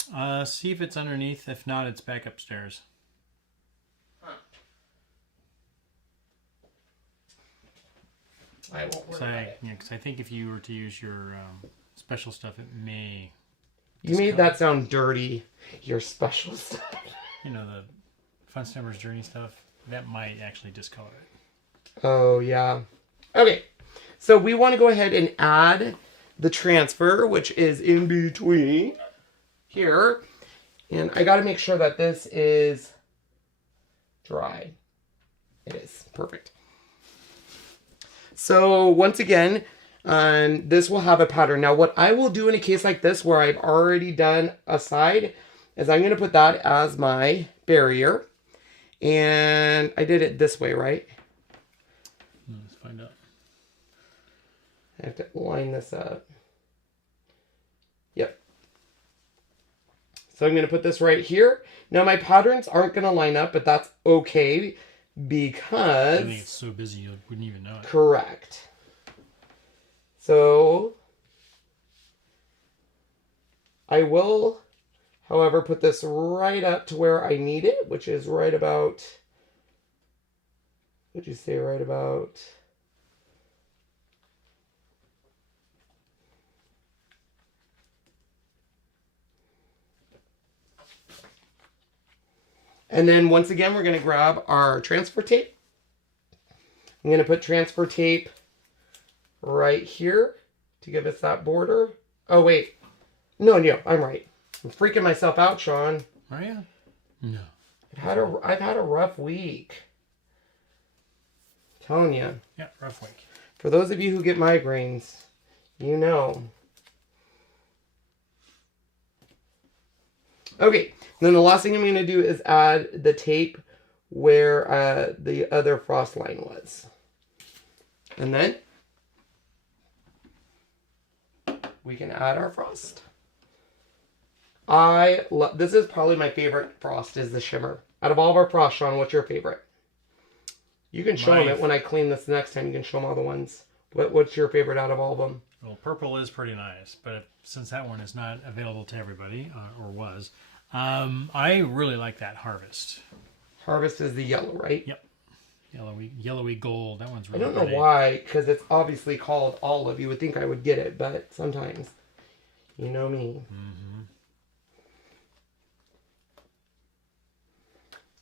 See if it's underneath. If not, it's back upstairs. Huh. I won't worry about it. Yeah, because I think if you were to use your special stuff, it may... You made that sound dirty. Your special stuff. You know, the Fun Snipper's Journey stuff. That might actually discolor it. Oh, yeah. Okay. So we want to go ahead and add the transfer, which is in between here. And I got to make sure that this is dry. It is. Perfect. So once again, this will have a pattern. Now what I will do in a case like this where I've already done a side is I'm going to put that as my barrier. And I did it this way, right? Let's find out. I have to line this up. Yep. So I'm going to put this right here. Now my patterns aren't going to line up, but that's okay because... I think it's so busy you wouldn't even know it. Correct. So I will, however, put this right up to where I need it, which is right about, would you say right about... And then once again, we're going to grab our transfer tape. I'm going to put transfer tape right here to give us that border. Oh, wait. No, I'm right. I'm freaking myself out, Sean. Are you? No. I've had a rough week. I'm telling you. Yeah, rough week. For those of you who get migraines, you know. Okay, then the last thing I'm going to do is add the tape where the other frost line was. And then we can add our frost. This is probably my favorite frost is the shimmer. Out of all of our frost, Sean, what's your favorite? You can show them it when I clean this next time. You can show them all the ones. What's your favorite out of all of them? Well, purple is pretty nice, but since that one is not available to everybody, or was, I really like that Harvest. Harvest is the yellow, right? Yep. Yellowy gold. That one's really I don't know why, because it's obviously called olive. You would think I would get it, but sometimes, you know me. Mm-hmm.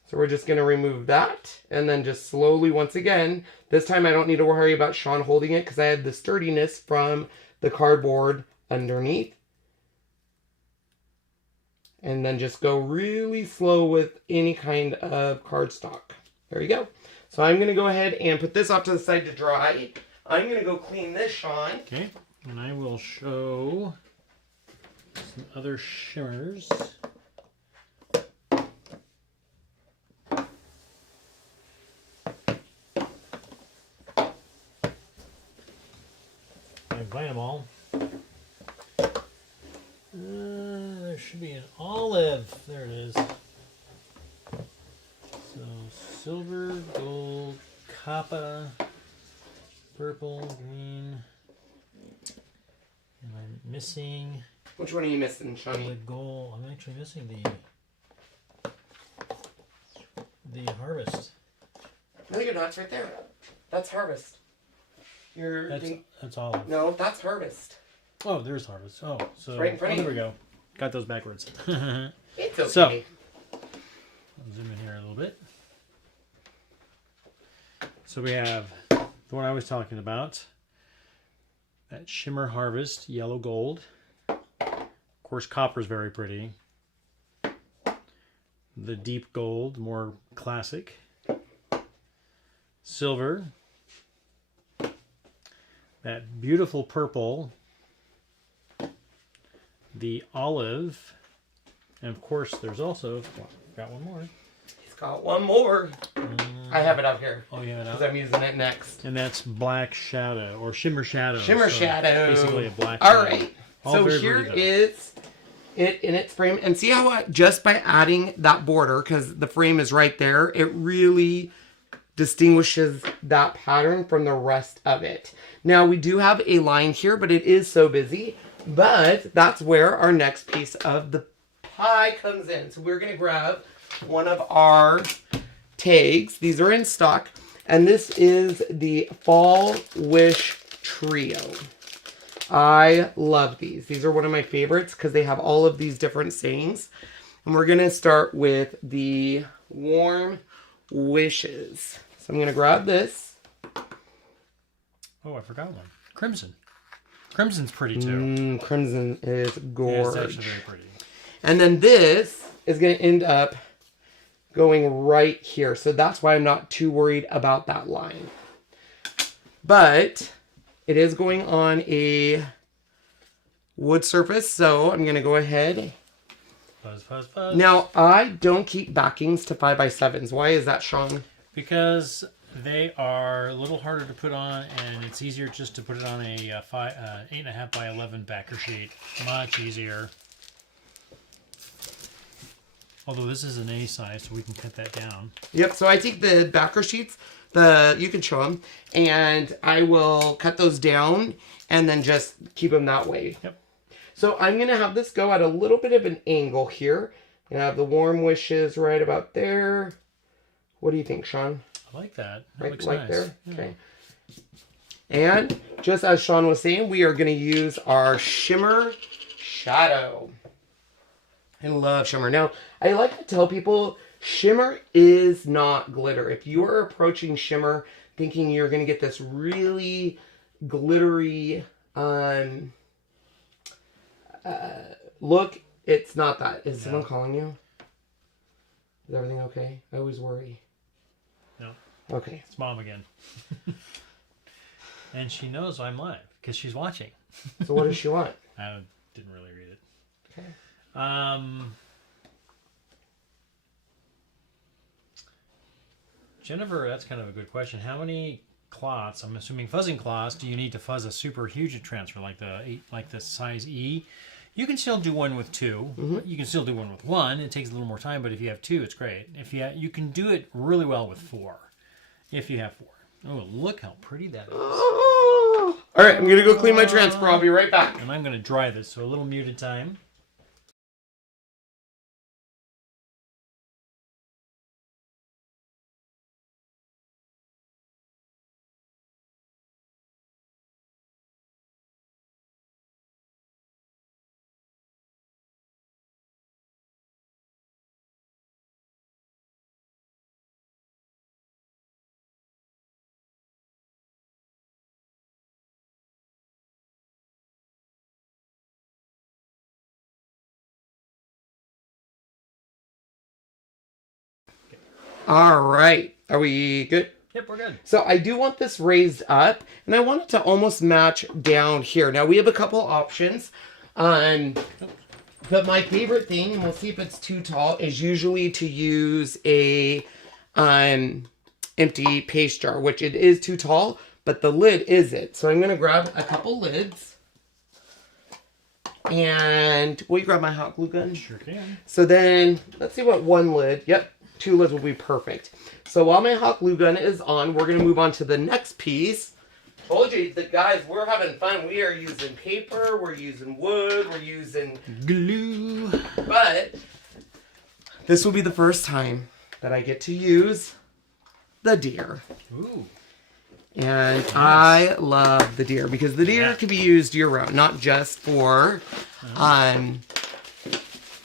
So we're just going to remove that, and then just slowly, once again, this time I don't need to worry about Sean holding it, because I have the sturdiness from the cardboard underneath. And then just go really slow with any kind of cardstock. There you go. So I'm going to go ahead and put this off to the side to dry. I'm going to go clean this, Sean. Okay, and I will show some other shimmers. Find them all. There should be an olive. There it is. So silver, gold, copper, purple, green. And I'm missing. Which one are you missing, Shawnee? The gold. I'm actually missing the harvest. No, you're not. It's right there. That's harvest. That's olive. No, that's harvest. Oh, there's harvest. Oh, so right in front of there you. we go. Got those backwards. It's okay. So, I'll zoom in here a little bit. So we have the one I was talking about. That Shimmer Harvest Yellow Gold. Of course, copper is very pretty. The Deep Gold, more classic. Silver. That beautiful purple. The olive. And of course, there's also, got one more. He's got one more. I have it out here. Oh, you have it out? Because I'm using it next. And that's Black Shadow, or Shimmer Shadow. Shimmer Shadow. Basically a black All shadow. right. All So very here pretty, is it in its frame. And see how just by adding that border, because the frame is right there, it really distinguishes that pattern from the rest of it. Now, we do have a line here, but it is so busy. But that's where our next piece of the pie comes in. So we're going to grab one of our tags. These are in stock. And this is the Fall Wish Trio. I love these. These are one of my favorites because they have all of these different sayings. And we're going to start with the Warm Wishes. So I'm going to grab this. Oh, I forgot one. Crimson. Crimson's pretty too. Crimson is gorgeous. Yeah, it's actually very pretty. And then this is going to end up going right here. So that's why I'm not too worried about that line. But it is going on a wood surface. So I'm going to go ahead. Fuzz, fuzz, fuzz. Now, I don't keep backings to 5x7s. Why is that, Sean? Because they are a little harder to put on, and it's easier just to put it on a 8.5 by 11 backer sheet. Much easier. Although this is an A size, so we can cut that down. Yep, so I take the backer sheets, you can show them, and I will cut those down and then just keep them that way. Yep. So I'm going to have this go at a little bit of an angle here. I'm going to have the Warm Wishes right about there. What do you think, Sean? I like that. That Right, looks like nice. there? Yeah. Okay. And just as Sean was saying, we are going to use our Shimmer Shadow. I love shimmer. Now, I like to tell people shimmer is not glitter. If you are approaching shimmer thinking you're going to get this really glittery look, it's not that. Is someone calling you? Is everything okay? I always worry. No. Okay. It's Mom again. And she knows I'm live because she's watching. So what does she want? I didn't really read it. Okay. Jennifer, that's kind of a good question. How many cloths, I'm assuming fuzzing cloths, do you need to fuzz a super huge transfer like the size E? You can still do one with 2. You can still do one with 1. It takes a little more time, but if you have 2, it's great. If you can do it really well with 4. If you have 4. Oh, look how pretty that is. Oh. All right, I'm going to go clean my transfer. I'll be right back. And I'm going to dry this, so a little muted time. All right. Are we good? Yep, we're good. So I do want this raised up, and I want it to almost match down here. Now, we have a couple options. But my favorite thing, and we'll see if it's too tall, is usually to use a empty paste jar, which it is too tall, but the lid isn't. So I'm going to grab a couple lids. And will you grab my hot glue gun? Sure can. So then, let's see what one lid. Yep, 2 lids will be perfect. So while my hot glue gun is on, we're going to move on to the next piece. Told you, guys, we're having fun. We are using paper, we're using wood, we're using glue. But this will be the first time that I get to use the deer. Ooh. And I love the deer because the deer can be used year-round, not just for,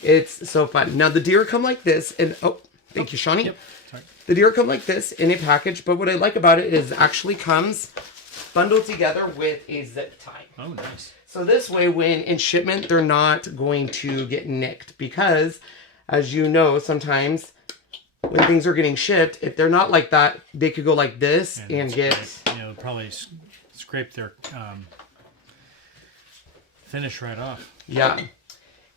it's so fun. Now, the deer come like this, and, oh, thank you, Shawnee. Yep. Sorry. The deer come like this in a package, but what I like about it is it actually comes bundled together with a zip tie. Oh, nice. So this way, when in shipment, they're not going to get nicked because, as you know, sometimes when things are getting shipped, if they're not like that, they could go like this and get... They'll probably scrape their finish right off. Yeah.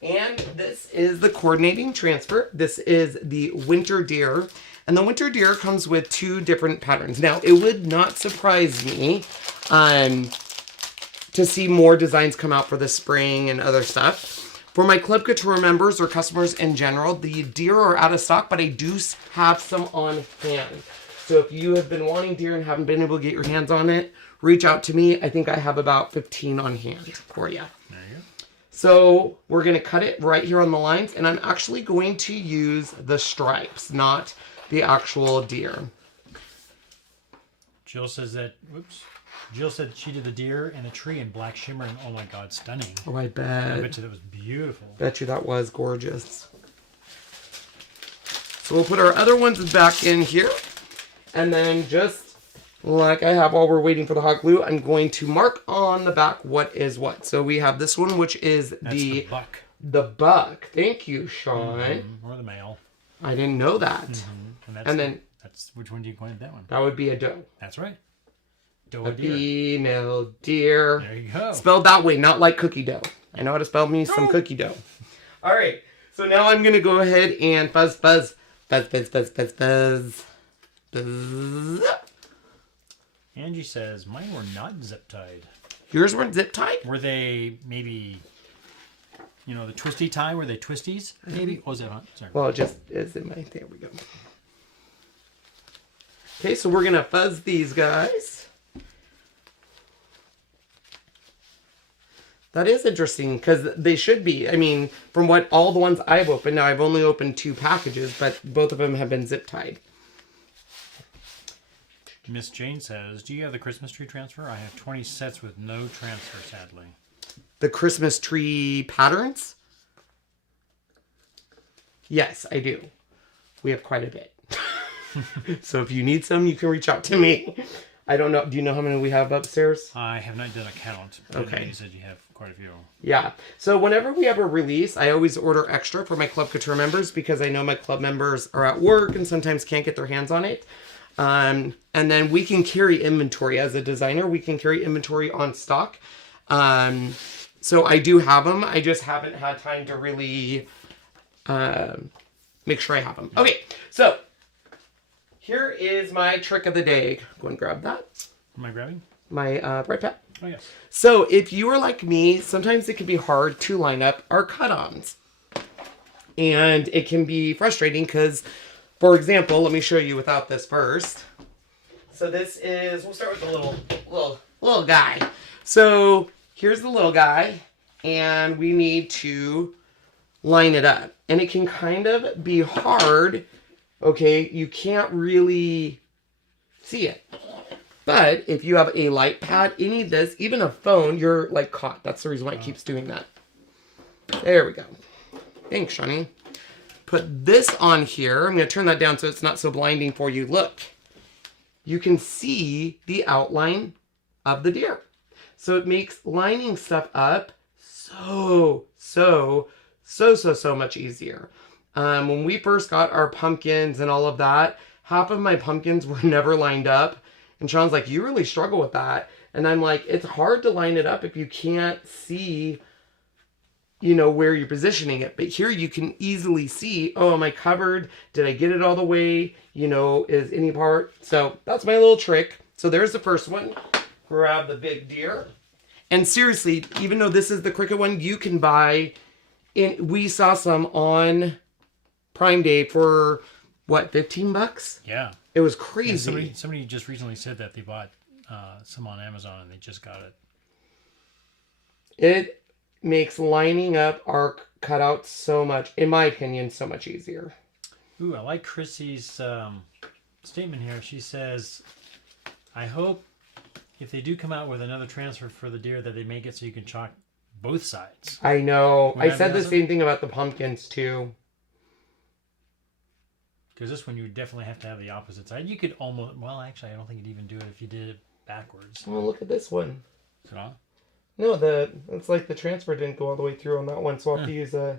And this is the coordinating transfer. This is the winter deer. And the winter deer comes with 2 different patterns. Now, it would not surprise me to see more designs come out for the spring and other stuff. For my Club Couture members or customers in general, the deer are out of stock, but I do have some on hand. So if you have been wanting deer and haven't been able to get your hands on it, reach out to me. I think I have about 15 on hand for you. There you go. So we're going to cut it right here on the lines, and I'm actually going to use the stripes, not the actual deer. Jill says that, Jill said she did the deer and a tree in black shimmer, and oh my god, stunning. Oh, I bet. I bet you that was beautiful. Bet you that was gorgeous. So we'll put our other ones back in here. And then just like I have while we're waiting for the hot glue, I'm going to mark on the back what is what. So we have this one, which is the buck. The buck. Thank you, Sean. Or the male. I didn't know that. And then that's which one do you point that one? That would be a doe. That's right. Doe A deer. female deer. There you go. Spelled that way, not like cookie dough. I know how to spell me some cookie dough. All right. So now I'm going to go ahead and fuzz, fuzz, fuzz, fuzz, fuzz, fuzz, fuzz. Buzz. Angie says, mine were not zip tied. Yours weren't zip tied? Were they maybe, the twisty tie? Were they twisties? Maybe? Oh, is that on? Sorry. Well, it just is in my... There we go. Okay, so we're going to fuzz these guys. That is interesting because they should be. I mean, from what all the ones I've opened, now I've only opened 2 packages, but both of them have been zip tied. Miss Jane says, do you have the Christmas tree transfer? I have 20 sets with no transfer, sadly. The Christmas tree patterns? Yes, I do. We have quite a bit. So if you need some, you can reach out to me. I don't know. Do you know how many we have upstairs? I have not done a count. Okay. You said you have quite a few. Yeah. So whenever we have a release, I always order extra for my Club Couture members because I know my club members are at work and sometimes can't get their hands on it. And then we can carry inventory. As a designer, we can carry inventory on stock. So I do have them. I just haven't had time to really make sure I have them. Okay, so here is my trick of the day. Go and grab that. Am I grabbing? My bright pad. Oh, yes. So if you are like me, sometimes it can be hard to line up our cut-ons. And it can be frustrating because, for example, let me show you without this first. So this is, we'll start with the little guy. So here's the little guy, and we need to line it up. And it can kind of be hard. Okay, you can't really see it. But if you have a light pad, any of this, even a phone, you're like caught. That's the reason why it keeps doing that. There we go. Thanks, Shani. Put this on here. I'm going to turn that down so it's not so blinding for you. Look, you can see the outline of the deer. So it makes lining stuff up so much easier. When we first got our pumpkins and all of that, half of my pumpkins were never lined up. And Sean's like, you really struggle with that. And I'm like, it's hard to line it up if you can't see, you know, where you're positioning it. But here you can easily see, oh, am I covered? Did I get it all the way? You know, is any part? So that's my little trick. So there's the first one. Grab the big deer. And seriously, even though this is the Cricut one, you can buy, we saw some on Prime Day for, what, $15? Yeah. It was crazy. Yeah, somebody just recently said that they bought some on Amazon and they just got it. It makes lining up our cutouts so much, in my opinion, so much easier. Ooh, I like Chrissy's statement here. She says, I hope if they do come out with another transfer for the deer that they make it so you can chalk both sides. I know. Would I said the same thing about the pumpkins too. Because this one you would definitely have to have the opposite side. You could almost, well, actually, I don't think you'd even do it if you did it backwards. Oh, look at this one. Is it on? No, it's like the transfer didn't go all the way through on that one, so I'll have to use I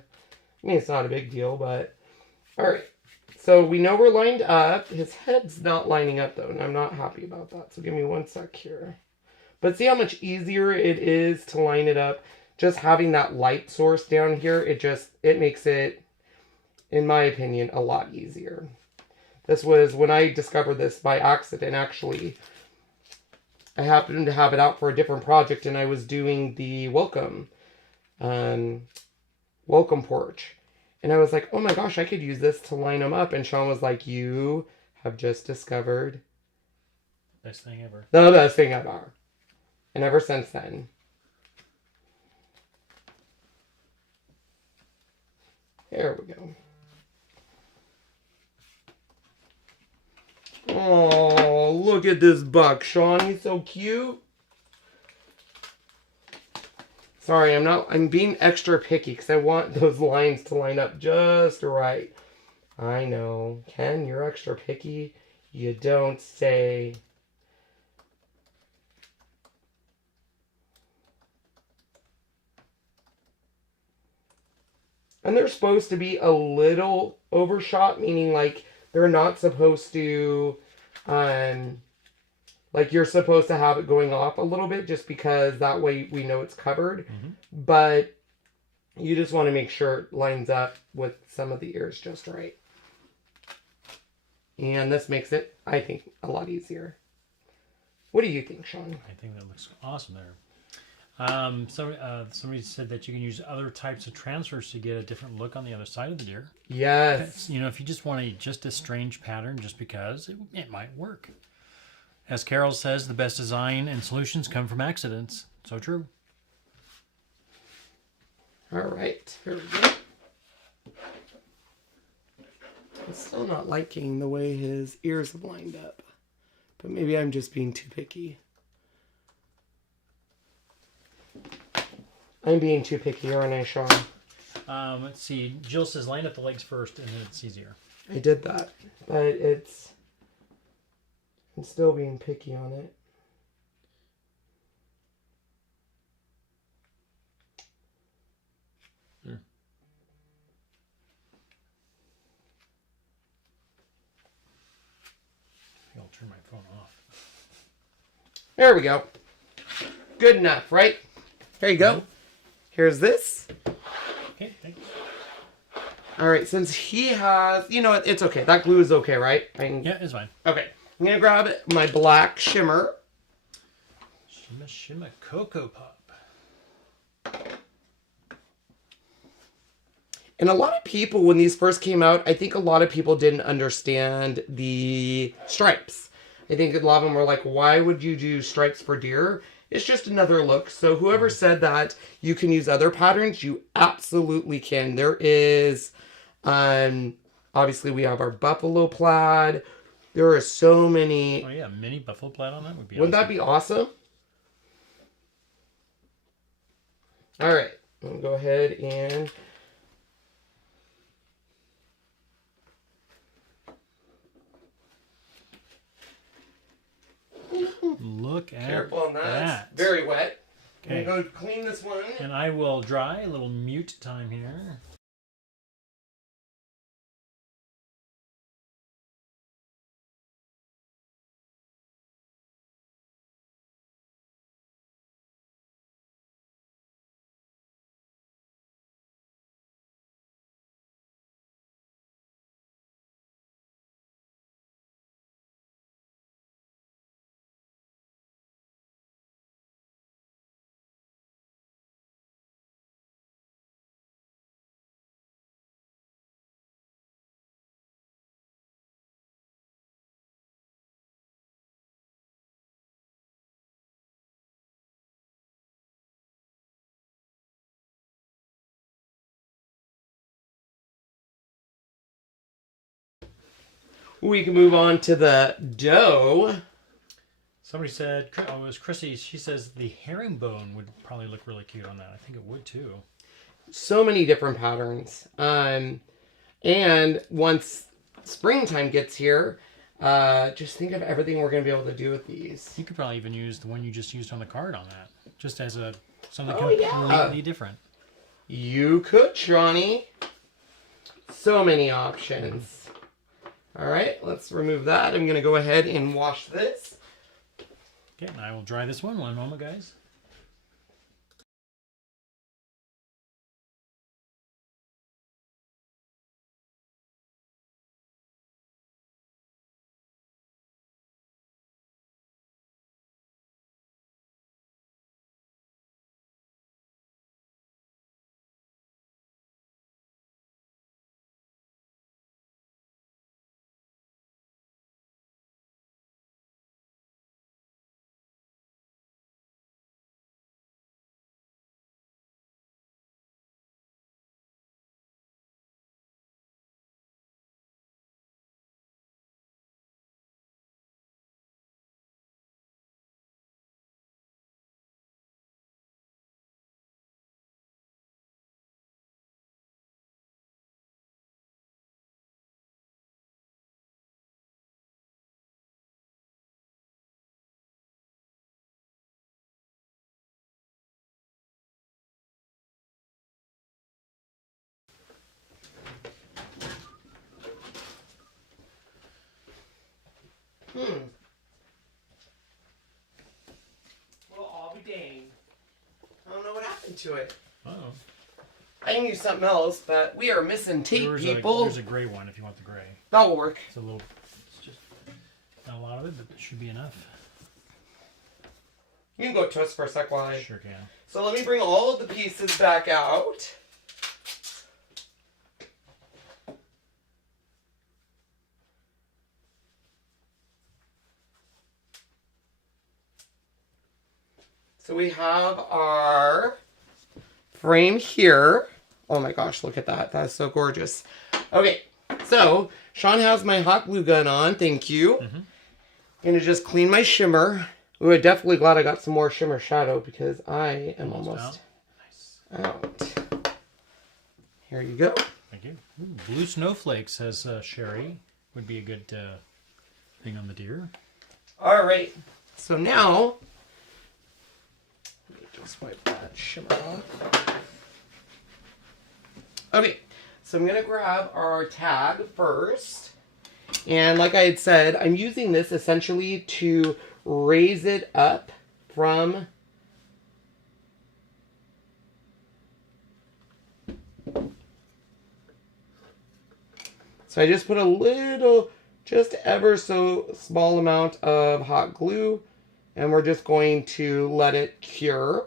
mean, it's not a big deal, but... Alright, so we know we're lined up. His head's not lining up, though, and I'm not happy about that, so give me one sec here. But see how much easier it is to line it up? Just having that light source down here, it makes it, in my opinion, a lot easier. This was when I discovered this by accident, actually. I happened to have it out for a different project, and I was doing the welcome porch. And I was like, oh my gosh, I could use this to line them up. And Sean was like, you have just discovered Best thing ever. the best thing ever. And ever since then. There we go. Oh, look at this buck, Sean. He's so cute. Sorry, I'm being extra picky because I want those lines to line up just right. I know. Ken, you're extra picky. You don't say. And they're supposed to be a little overshot, meaning like they're not supposed to, like you're supposed to have it going off a little bit just because that way we know it's covered. Mm-hmm. But you just want to make sure it lines up with some of the ears just right. And this makes it, I think, a lot easier. What do you think, Sean? I think that looks awesome there. Somebody said that you can use other types of transfers to get a different look on the other side of the deer. Yes. You know, if you just want just a strange pattern, just because it might work. As Carol says, the best design and solutions come from accidents. So true. All right, here we go. I'm still not liking the way his ears have lined up, but maybe I'm just being too picky. I'm being too picky, aren't I, Sean? Let's see. Jill says line up the legs first, and then it's easier. I did that, but I'm still being picky on it. I'll turn my phone off. There we go. Good enough, right? There you go. Mm-hmm. Here's this. Okay, thanks. All right, since he has, you know what, it's okay. That glue is okay, right? Yeah, it's fine. Okay, I'm going to grab my black shimmer. Shimma Shimma Cocoa Pop. And a lot of people, when these first came out, I think a lot of people didn't understand the stripes. I think a lot of them were like, why would you do stripes for deer? It's just another look. So whoever said that you can use other patterns, you absolutely can. There is, obviously we have our buffalo plaid. There are so many. Oh yeah, mini buffalo plaid on that would be Wouldn't awesome. that be awesome? All right, I'm gonna go ahead and Look at careful on that. that. It's very wet. Okay. I'm gonna go clean this one. And I will dry. A little mute time here. We can move on to the dough. Somebody said, oh, it was Chrissy. She says the herringbone would probably look really cute on that. I think it would too. So many different patterns. And once springtime gets here, just think of everything we're going to be able to do with these. You could probably even use the one you just used on the card on that, just as something Oh, completely yeah. different. You could, Shawnee. So many options. All right, let's remove that. I'm going to go ahead and wash this. Okay, and I will dry this one. One moment, guys. Well, I'll be danged. I don't know what happened to it. Uh-oh. I can use something else, but we are missing tape, people. There's a gray one if you want the gray. That'll work. It's just not a lot of it, but it should be enough. You can go twist for a sec while I... Sure can. So let me bring all of the pieces back out. So we have our frame here. Oh my gosh, look at that. That is so gorgeous. Okay, so Sean has my hot glue gun on. Thank you. Mm-hmm. Gonna just clean my shimmer. Ooh, I'm definitely glad I got some more shimmer shadow because I am almost out. Here you go. Thank you. Ooh, blue snowflakes, says Sherry. Would be a good thing on the deer. All right. So now, let me just wipe that shimmer off. Okay. So I'm going to grab our tag first. And like I had said, I'm using this essentially to raise it up from so I just put a little, just ever so small amount of hot glue, And we're just going to let it cure.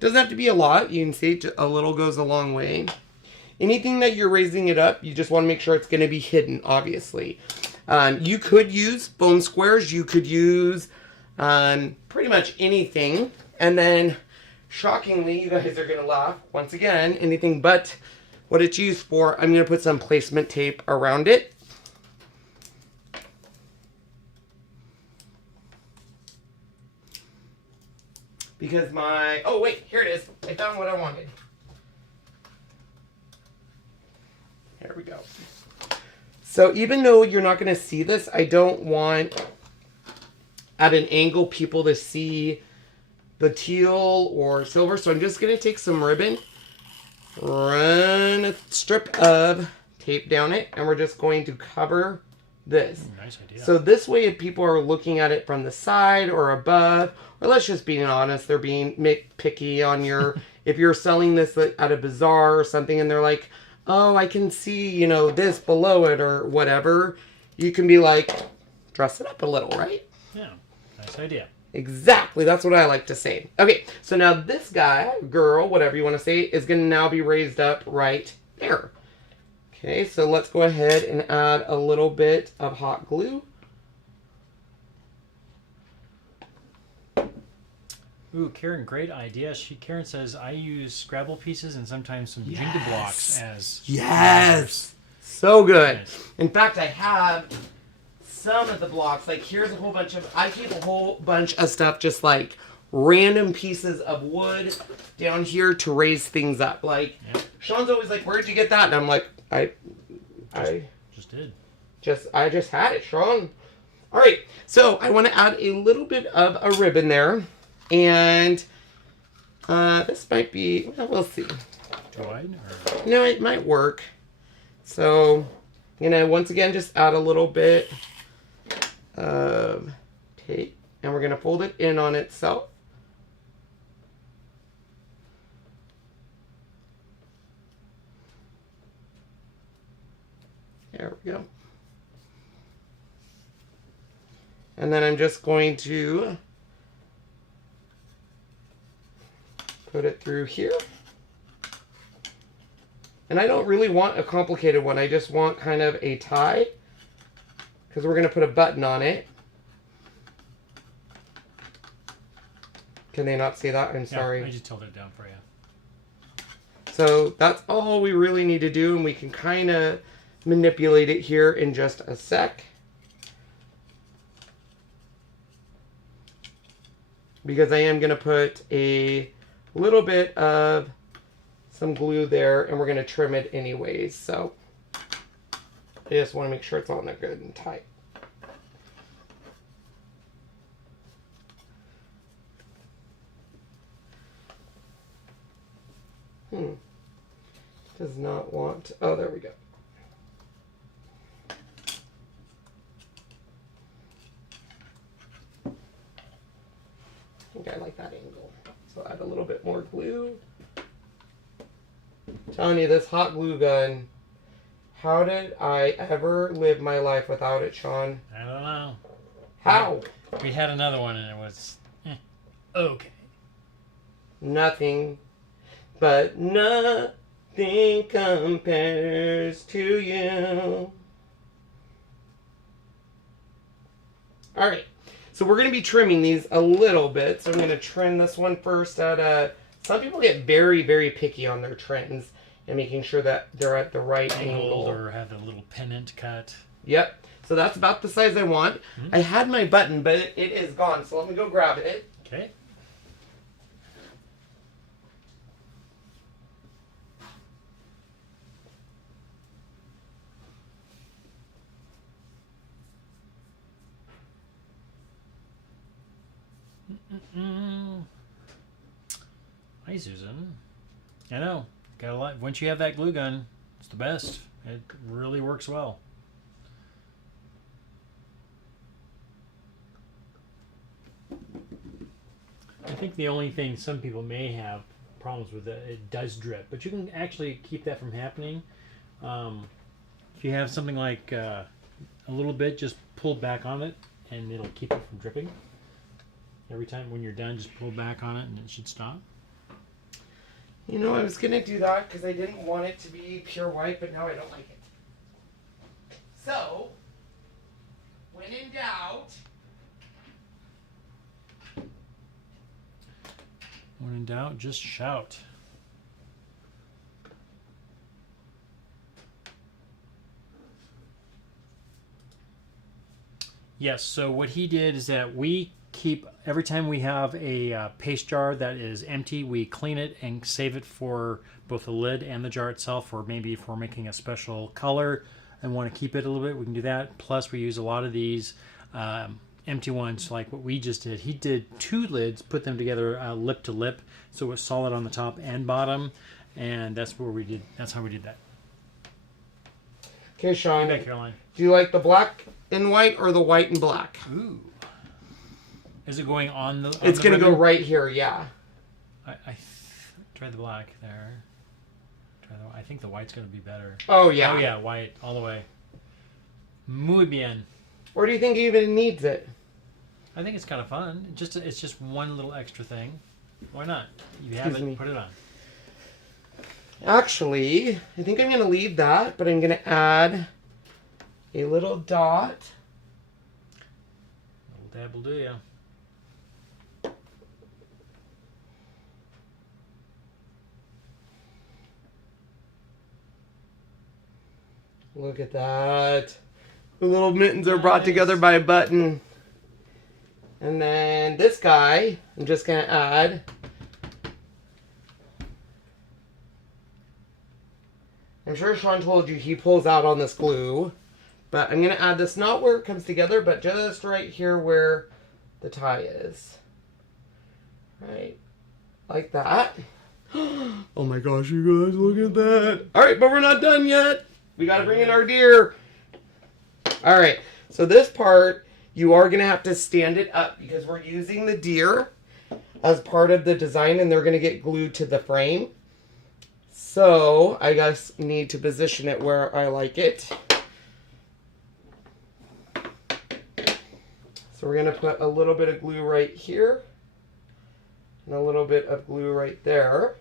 Doesn't have to be a lot. You can see a little goes a long way. Anything that you're raising it up, you just want to make sure it's going to be hidden, obviously. You could use foam squares. You could use pretty much anything. And then, shockingly, you guys are going to laugh. Once again, anything but what it's used for. I'm going to put some placement tape around it. Because oh wait, here it is. I found what I wanted. Here we go. So even though you're not going to see this, I don't want at an angle people to see the teal or silver. So I'm just going to take some ribbon, run a strip of tape down it, and we're just going to cover this. Nice idea. So this way, if people are looking at it from the side or above, or let's just be honest, they're being picky on your, if you're selling this at a bazaar or something and they're like, oh, I can see, you know, this below it or whatever, you can be like, dress it up a little, right? Yeah, nice idea. Exactly, that's what I like to say. Okay, so now this guy, girl, whatever you want to say, is going to now be raised up right there. Okay, so let's go ahead and add a little bit of hot glue. Ooh, Karen, great idea. Karen says, I use Scrabble pieces and sometimes some Jenga blocks as... Yes! So good. Yes. In fact, I have some of the blocks. Like, here's a whole bunch of... I keep a whole bunch of stuff, just like random pieces of wood down here to raise things up. Like, yep. Sean's always like, where'd you get that? And I'm like, I just had it, Sean. All right, so I want to add a little bit of a ribbon there. And this might be, well, we'll see. Too wide? Or? No, it might work. So, you know, once again, just add a little bit of tape. And we're going to fold it in on itself. There we go. And then I'm just going to put it through here. And I don't really want a complicated one. I just want kind of a tie, because we're going to put a button on it. Can they not see that? I'm sorry. I just tilted it down for you. So that's all we really need to do, and we can kind of manipulate it here in just a sec. Because I am going to put a little bit of some glue there, and we're going to trim it anyways. So I just want to make sure it's on there good and tight. Does not want, oh, there we go. I think I like that angle. So add a little bit more glue. I'm telling you, this hot glue gun, how did I ever live my life without it, Sean? I don't know. How? We had another one and it was okay. Nothing. But nothing compares to you. All right. So we're going to be trimming these a little bit. So I'm going to trim this one first at some people get very, very picky on their trims and making sure that they're at the right angle. Or have a little pennant cut. Yep. So that's about the size I want. I had my button, but it is gone. So let me go grab it. Okay. Hi, Susan. I know. Got a lot. Once you have that glue gun, it's the best. It really works well. I think the only thing some people may have problems with it does drip, but you can actually keep that from happening. If you have something like a little bit, just pull back on it and it'll keep it from dripping. Every time when you're done, just pull back on it and it should stop. You know, I was going to do that because I didn't want it to be pure white, but now I don't like it. So, when in doubt... When in doubt, just shout. Yes, so what he did is that we keep, every time we have a paste jar that is empty, we clean it and save it for both the lid and the jar itself, or maybe if we're making a special color and want to keep it a little bit, we can do that. Plus, we use a lot of these empty ones, like what we just did. He did 2 lids, put them together lip to lip, so it was solid on the top and bottom, and that's where we did. That's how we did that. Okay, Sean. Get back, Caroline. Do you like the black and white or the white and black? Ooh. Is it going on the? It's going to go right here, yeah. Try the black there. I think the white's going to be better. Oh, yeah. Oh, yeah, white all the way. Muy bien. Or do you think he even needs it? I think it's kind of fun. It's just one little extra thing. Why not? You have it, put it on. Actually, I think I'm going to leave that, but I'm going to add a little dot. A little dab will do ya. Look at that. The little mittens are brought together by a button. And then this guy, I'm just going to add. I'm sure Sean told you he pulls out on this glue. But I'm going to add this not where it comes together, but just right here where the tie is. Right. Like that. Oh my gosh, you guys, look at that. All right, but we're not done yet. We got to bring in our deer. All right, so this part, you are going to have to stand it up because we're using the deer as part of the design and they're going to get glued to the frame. So I guess you need to position it where I like it. So we're going to put a little bit of glue right here and a little bit of glue right there.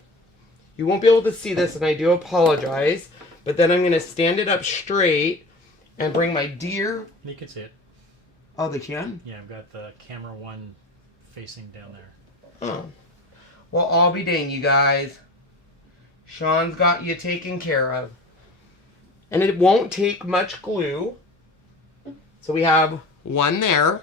You won't be able to see this and I do apologize, but then I'm going to stand it up straight and bring my deer. You can see it. Oh, they can? Yeah, I've got the camera one facing down there. Oh. Well, I'll be dang, you guys. Sean's got you taken care of. And it won't take much glue. So we have one there.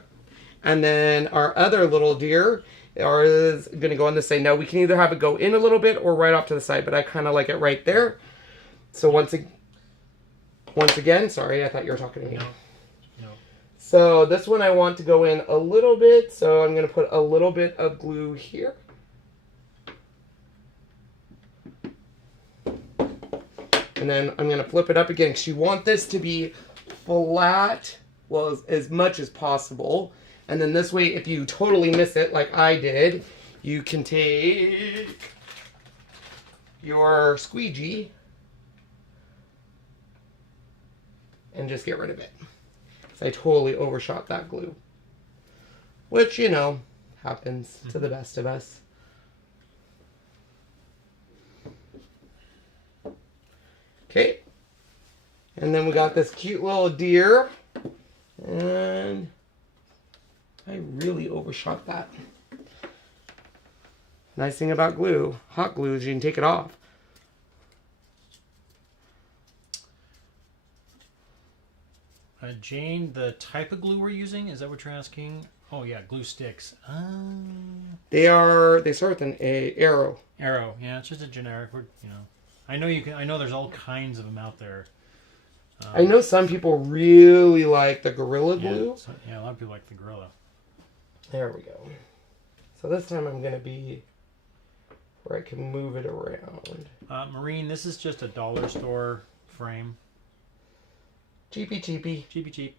And then our other little deer is going to go on the side. Now, we can either have it go in a little bit or right off to the side, but I kind of like it right there. So once again, sorry, I thought you were talking to me. No. So this one I want to go in a little bit, so I'm going to put a little bit of glue here. And then I'm going to flip it up again because you want this to be flat, well, as much as possible. And then this way, if you totally miss it like I did, you can take your squeegee and just get rid of it. So I totally overshot that glue. Which, you know, happens to the best of us. Okay. And then we got this cute little deer. And I really overshot that. Nice thing about glue, hot glue, is you can take it off. Jane, the type of glue we're using, is that what you're asking? Oh yeah, glue sticks. They start with an arrow. Arrow, yeah, it's just a generic word, you know. I know there's all kinds of them out there. I know some people really like the Gorilla Glue. Yeah, a lot of people like the Gorilla. There we go. So this time I'm going to be where I can move it around. Maureen, this is just a dollar store frame. Cheapy cheapy. Cheapy cheap.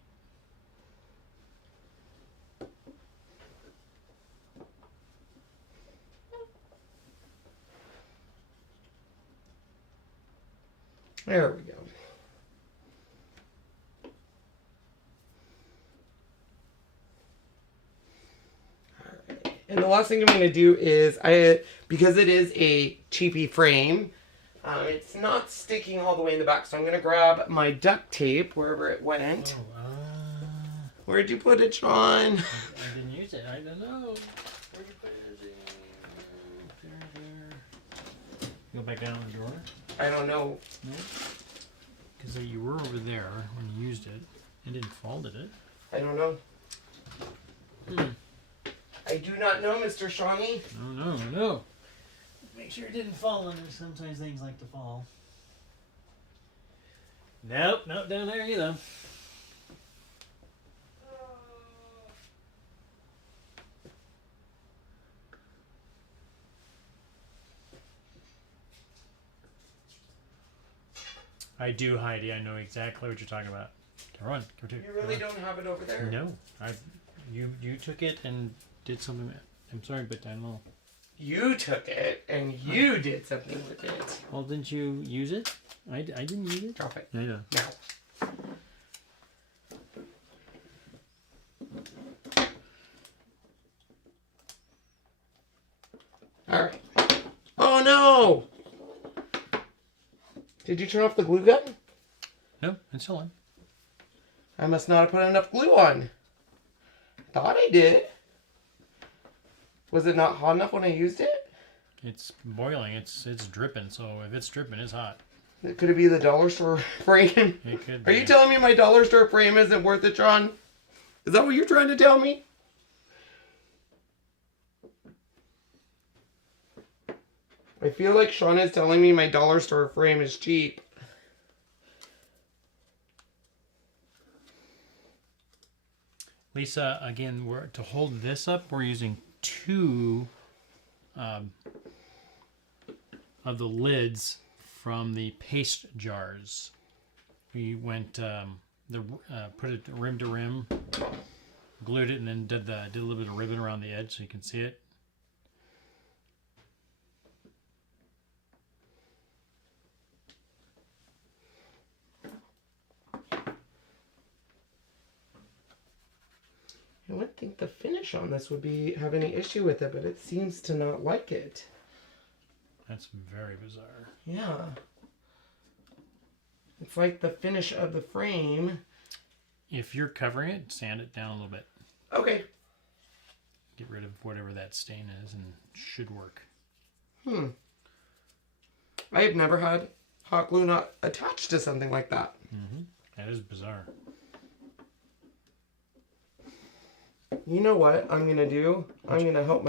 There we go. last thing I'm going to do is, because it is a cheapy frame, it's not sticking all the way in the back. So I'm going to grab my duct tape wherever it went. Oh, Where'd you put it, Sean? I didn't use it. I don't know. Where'd you put it? There. Go back down in the drawer. I don't know. No. Because you were over there when you used it. It didn't fall, did it? I don't know. I do not know, Mr. Shawnee. No. Make sure it didn't fall under. Sometimes things like to fall. Nope, not down there either. I do, Heidi. I know exactly what you're talking about. Come on, come to. You really don't have it over there? No, you took it and did something. I'm sorry, but I don't know. You took it and you did something with it. Well, didn't you use it? I didn't use it. Drop it. Yeah. Now. All right. Oh no! Did you turn off the glue gun? No, it's still on. I must not have put enough glue on. Thought I did. Was it not hot enough when I used it? It's boiling. It's dripping. So if it's dripping, it's hot. Could it be the dollar store frame? It could Are be. you telling me my dollar store frame isn't worth it, Sean? Is that what you're trying to tell me? I feel like Sean is telling me my dollar store frame is cheap. Lisa, again, to hold this up, we're using 2 of the lids from the paste jars. We went put it rim to rim, glued it, and then did a little bit of ribbon around the edge so you can see it. I would think the finish on this would have any issue with it, but it seems to not like it. That's very bizarre. Yeah. It's like the finish of the frame. If you're covering it, sand it down a little bit. Okay. Get rid of whatever that stain is and it should work. I have never had hot glue not attached to something like that. That is bizarre. You know what I'm going to do? I'm going to help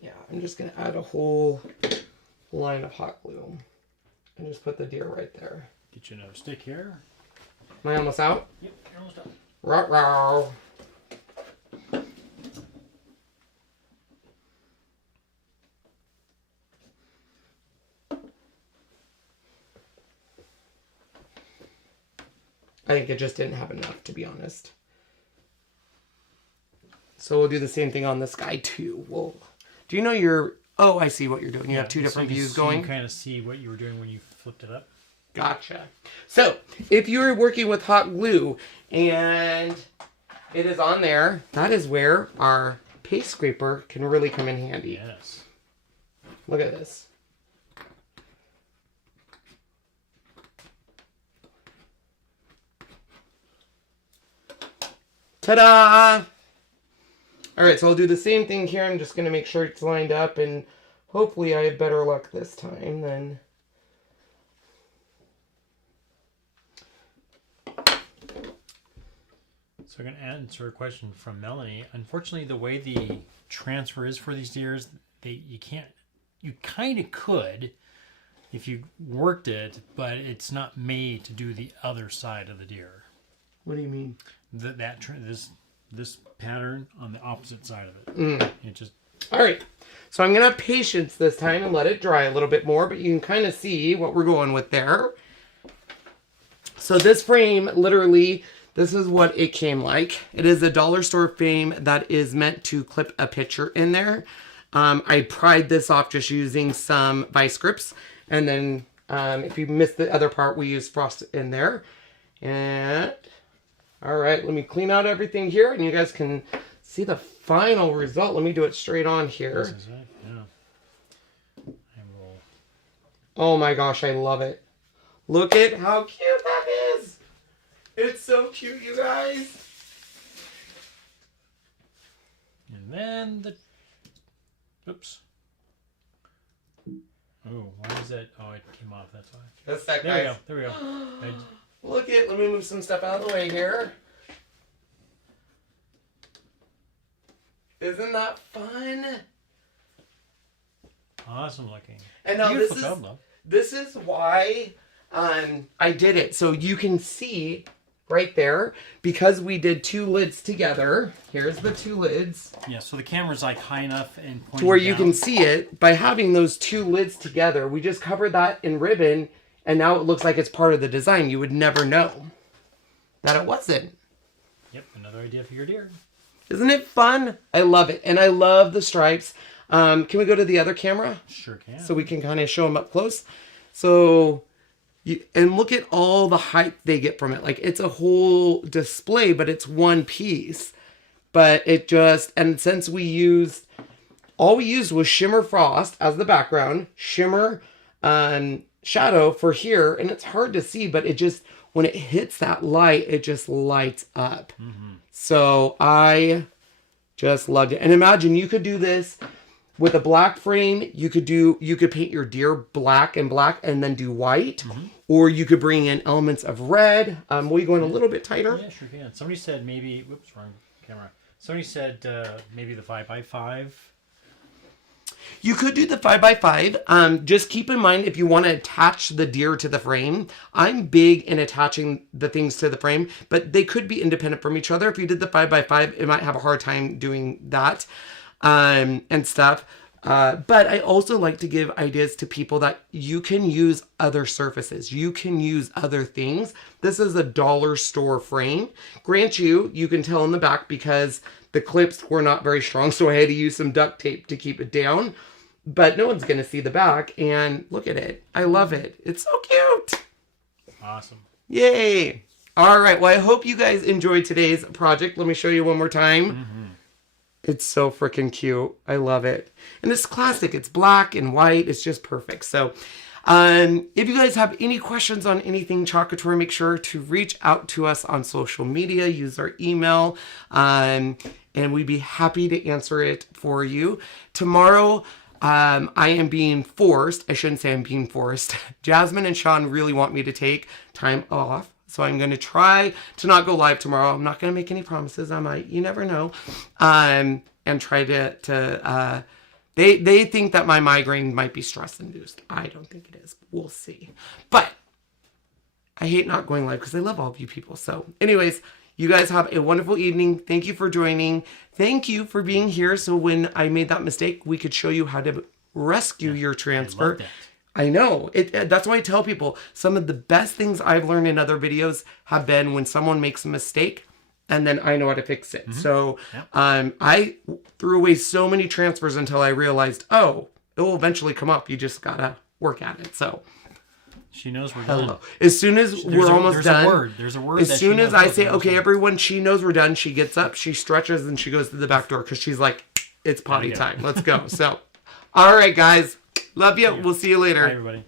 Yeah, I'm just going to add a whole line of hot glue. And just put the deer right there. Get you another stick here. Am I almost out? Yep, you're almost done. Ruh-roh. I think it just didn't have enough, to be honest. So we'll do the same thing on this guy too. Do you know your... Oh, I see what you're doing. You have 2 different views going. You kind of see what you were doing when you flipped it up. Gotcha. So, if you're working with hot glue and it is on there, that is where our paste scraper can really come in handy. Yes. Look at this. Ta-da! Alright, so I'll do the same thing here. I'm just going to make sure it's lined up, and hopefully I have better luck this time than... So I'm going to answer a question from Melanie. Unfortunately, the way the transfer is for these deers, you kind of could if you worked it, but it's not made to do the other side of the deer. What do you mean? This pattern on the opposite side of it. It just... All right, so I'm gonna have patience this time and let it dry a little bit more, but you can kind of see what we're going with there. So this frame, literally, this is what it came like. It is a dollar store frame that is meant to clip a picture in there. I pried this off just using some vice grips, and then if you missed the other part, we used frost in there. And All right, let me clean out everything here, and you guys can see the final result. Let me do it straight on here. This is it. Yeah. I will. Oh my gosh, I love it. Look at how cute that is. It's so cute, you guys. And then the. Oops. Oh, why is that? Oh, it came off. That's why. That's that, There we guys. go. There we go. Look at, let me move some stuff out of the way here. Isn't that fun? Awesome looking. And now Beautiful job, love. this is why I did it. So you can see right there, because we did 2 lids together. Here's the 2 lids. Yeah, so the camera's like high enough and pointing To where you down. can see it. By having those 2 lids together, we just covered that in ribbon, and now it looks like it's part of the design. You would never know that it wasn't. Yep, another idea for your deer. Isn't it fun? I love it. And I love the stripes. Can we go to the other camera? Sure can. So we can kind of show them up close. So, and look at all the height they get from it. Like, it's a whole display, but it's one piece. But it just, and since all we used was shimmer frost as the background, shimmer shadow for here, and it's hard to see, but it just, when it hits that light, it just lights up. Mm-hmm. So I just loved it. And imagine you could do this with a black frame. You could paint your deer black and then do white. Mm-hmm. Or you could bring in elements of red. Will you go in a little bit tighter? Yeah, sure can. Somebody said maybe, whoops, wrong camera. Somebody said maybe the 5x5. You could do the 5x5. Just keep in mind, if you want to attach the deer to the frame, I'm big in attaching the things to the frame, but they could be independent from each other. If you did the 5x5, it might have a hard time doing that and stuff. But I also like to give ideas to people that you can use other surfaces. You can use other things. This is a dollar store frame. Grant you can tell in the back because the clips were not very strong, so I had to use some duct tape to keep it down. But no one's going to see the back, and look at it. I love it. It's so cute. Awesome. Yay. All right, well, I hope you guys enjoyed today's project. Let me show you one more time. Mm-hmm. It's so freaking cute. I love it. And it's classic. It's black and white. It's just perfect. So if you guys have any questions on anything Chalk Couture, make sure to reach out to us on social media. Use our email. And we'd be happy to answer it for you. Tomorrow, I am being forced. I shouldn't say I'm being forced. Jasmine and Sean really want me to take time off. So I'm going to try to not go live tomorrow. I'm not going to make any promises. I might. You never know. And try to they think that my migraine might be stress induced. I don't think it is. We'll see. But I hate not going live because I love all of you people. So anyways, you guys have a wonderful evening. Thank you for joining. Thank you for being here. So when I made that mistake, we could show you how to rescue your transfer. I love that. I know. That's why I tell people some of the best things I've learned in other videos have been when someone makes a mistake and then I know how to fix it. Mm-hmm. So I threw away so many transfers until I realized, it will eventually come up. You just got to work at it. So she knows we're done. As soon as we're almost done. There's a word. As soon as I say, okay, everyone, she knows we're done, she gets up, she stretches, and she goes to the back door because she's like, it's potty time. Let's go. So, all right, guys. Love you. We'll see you later. Bye, everybody.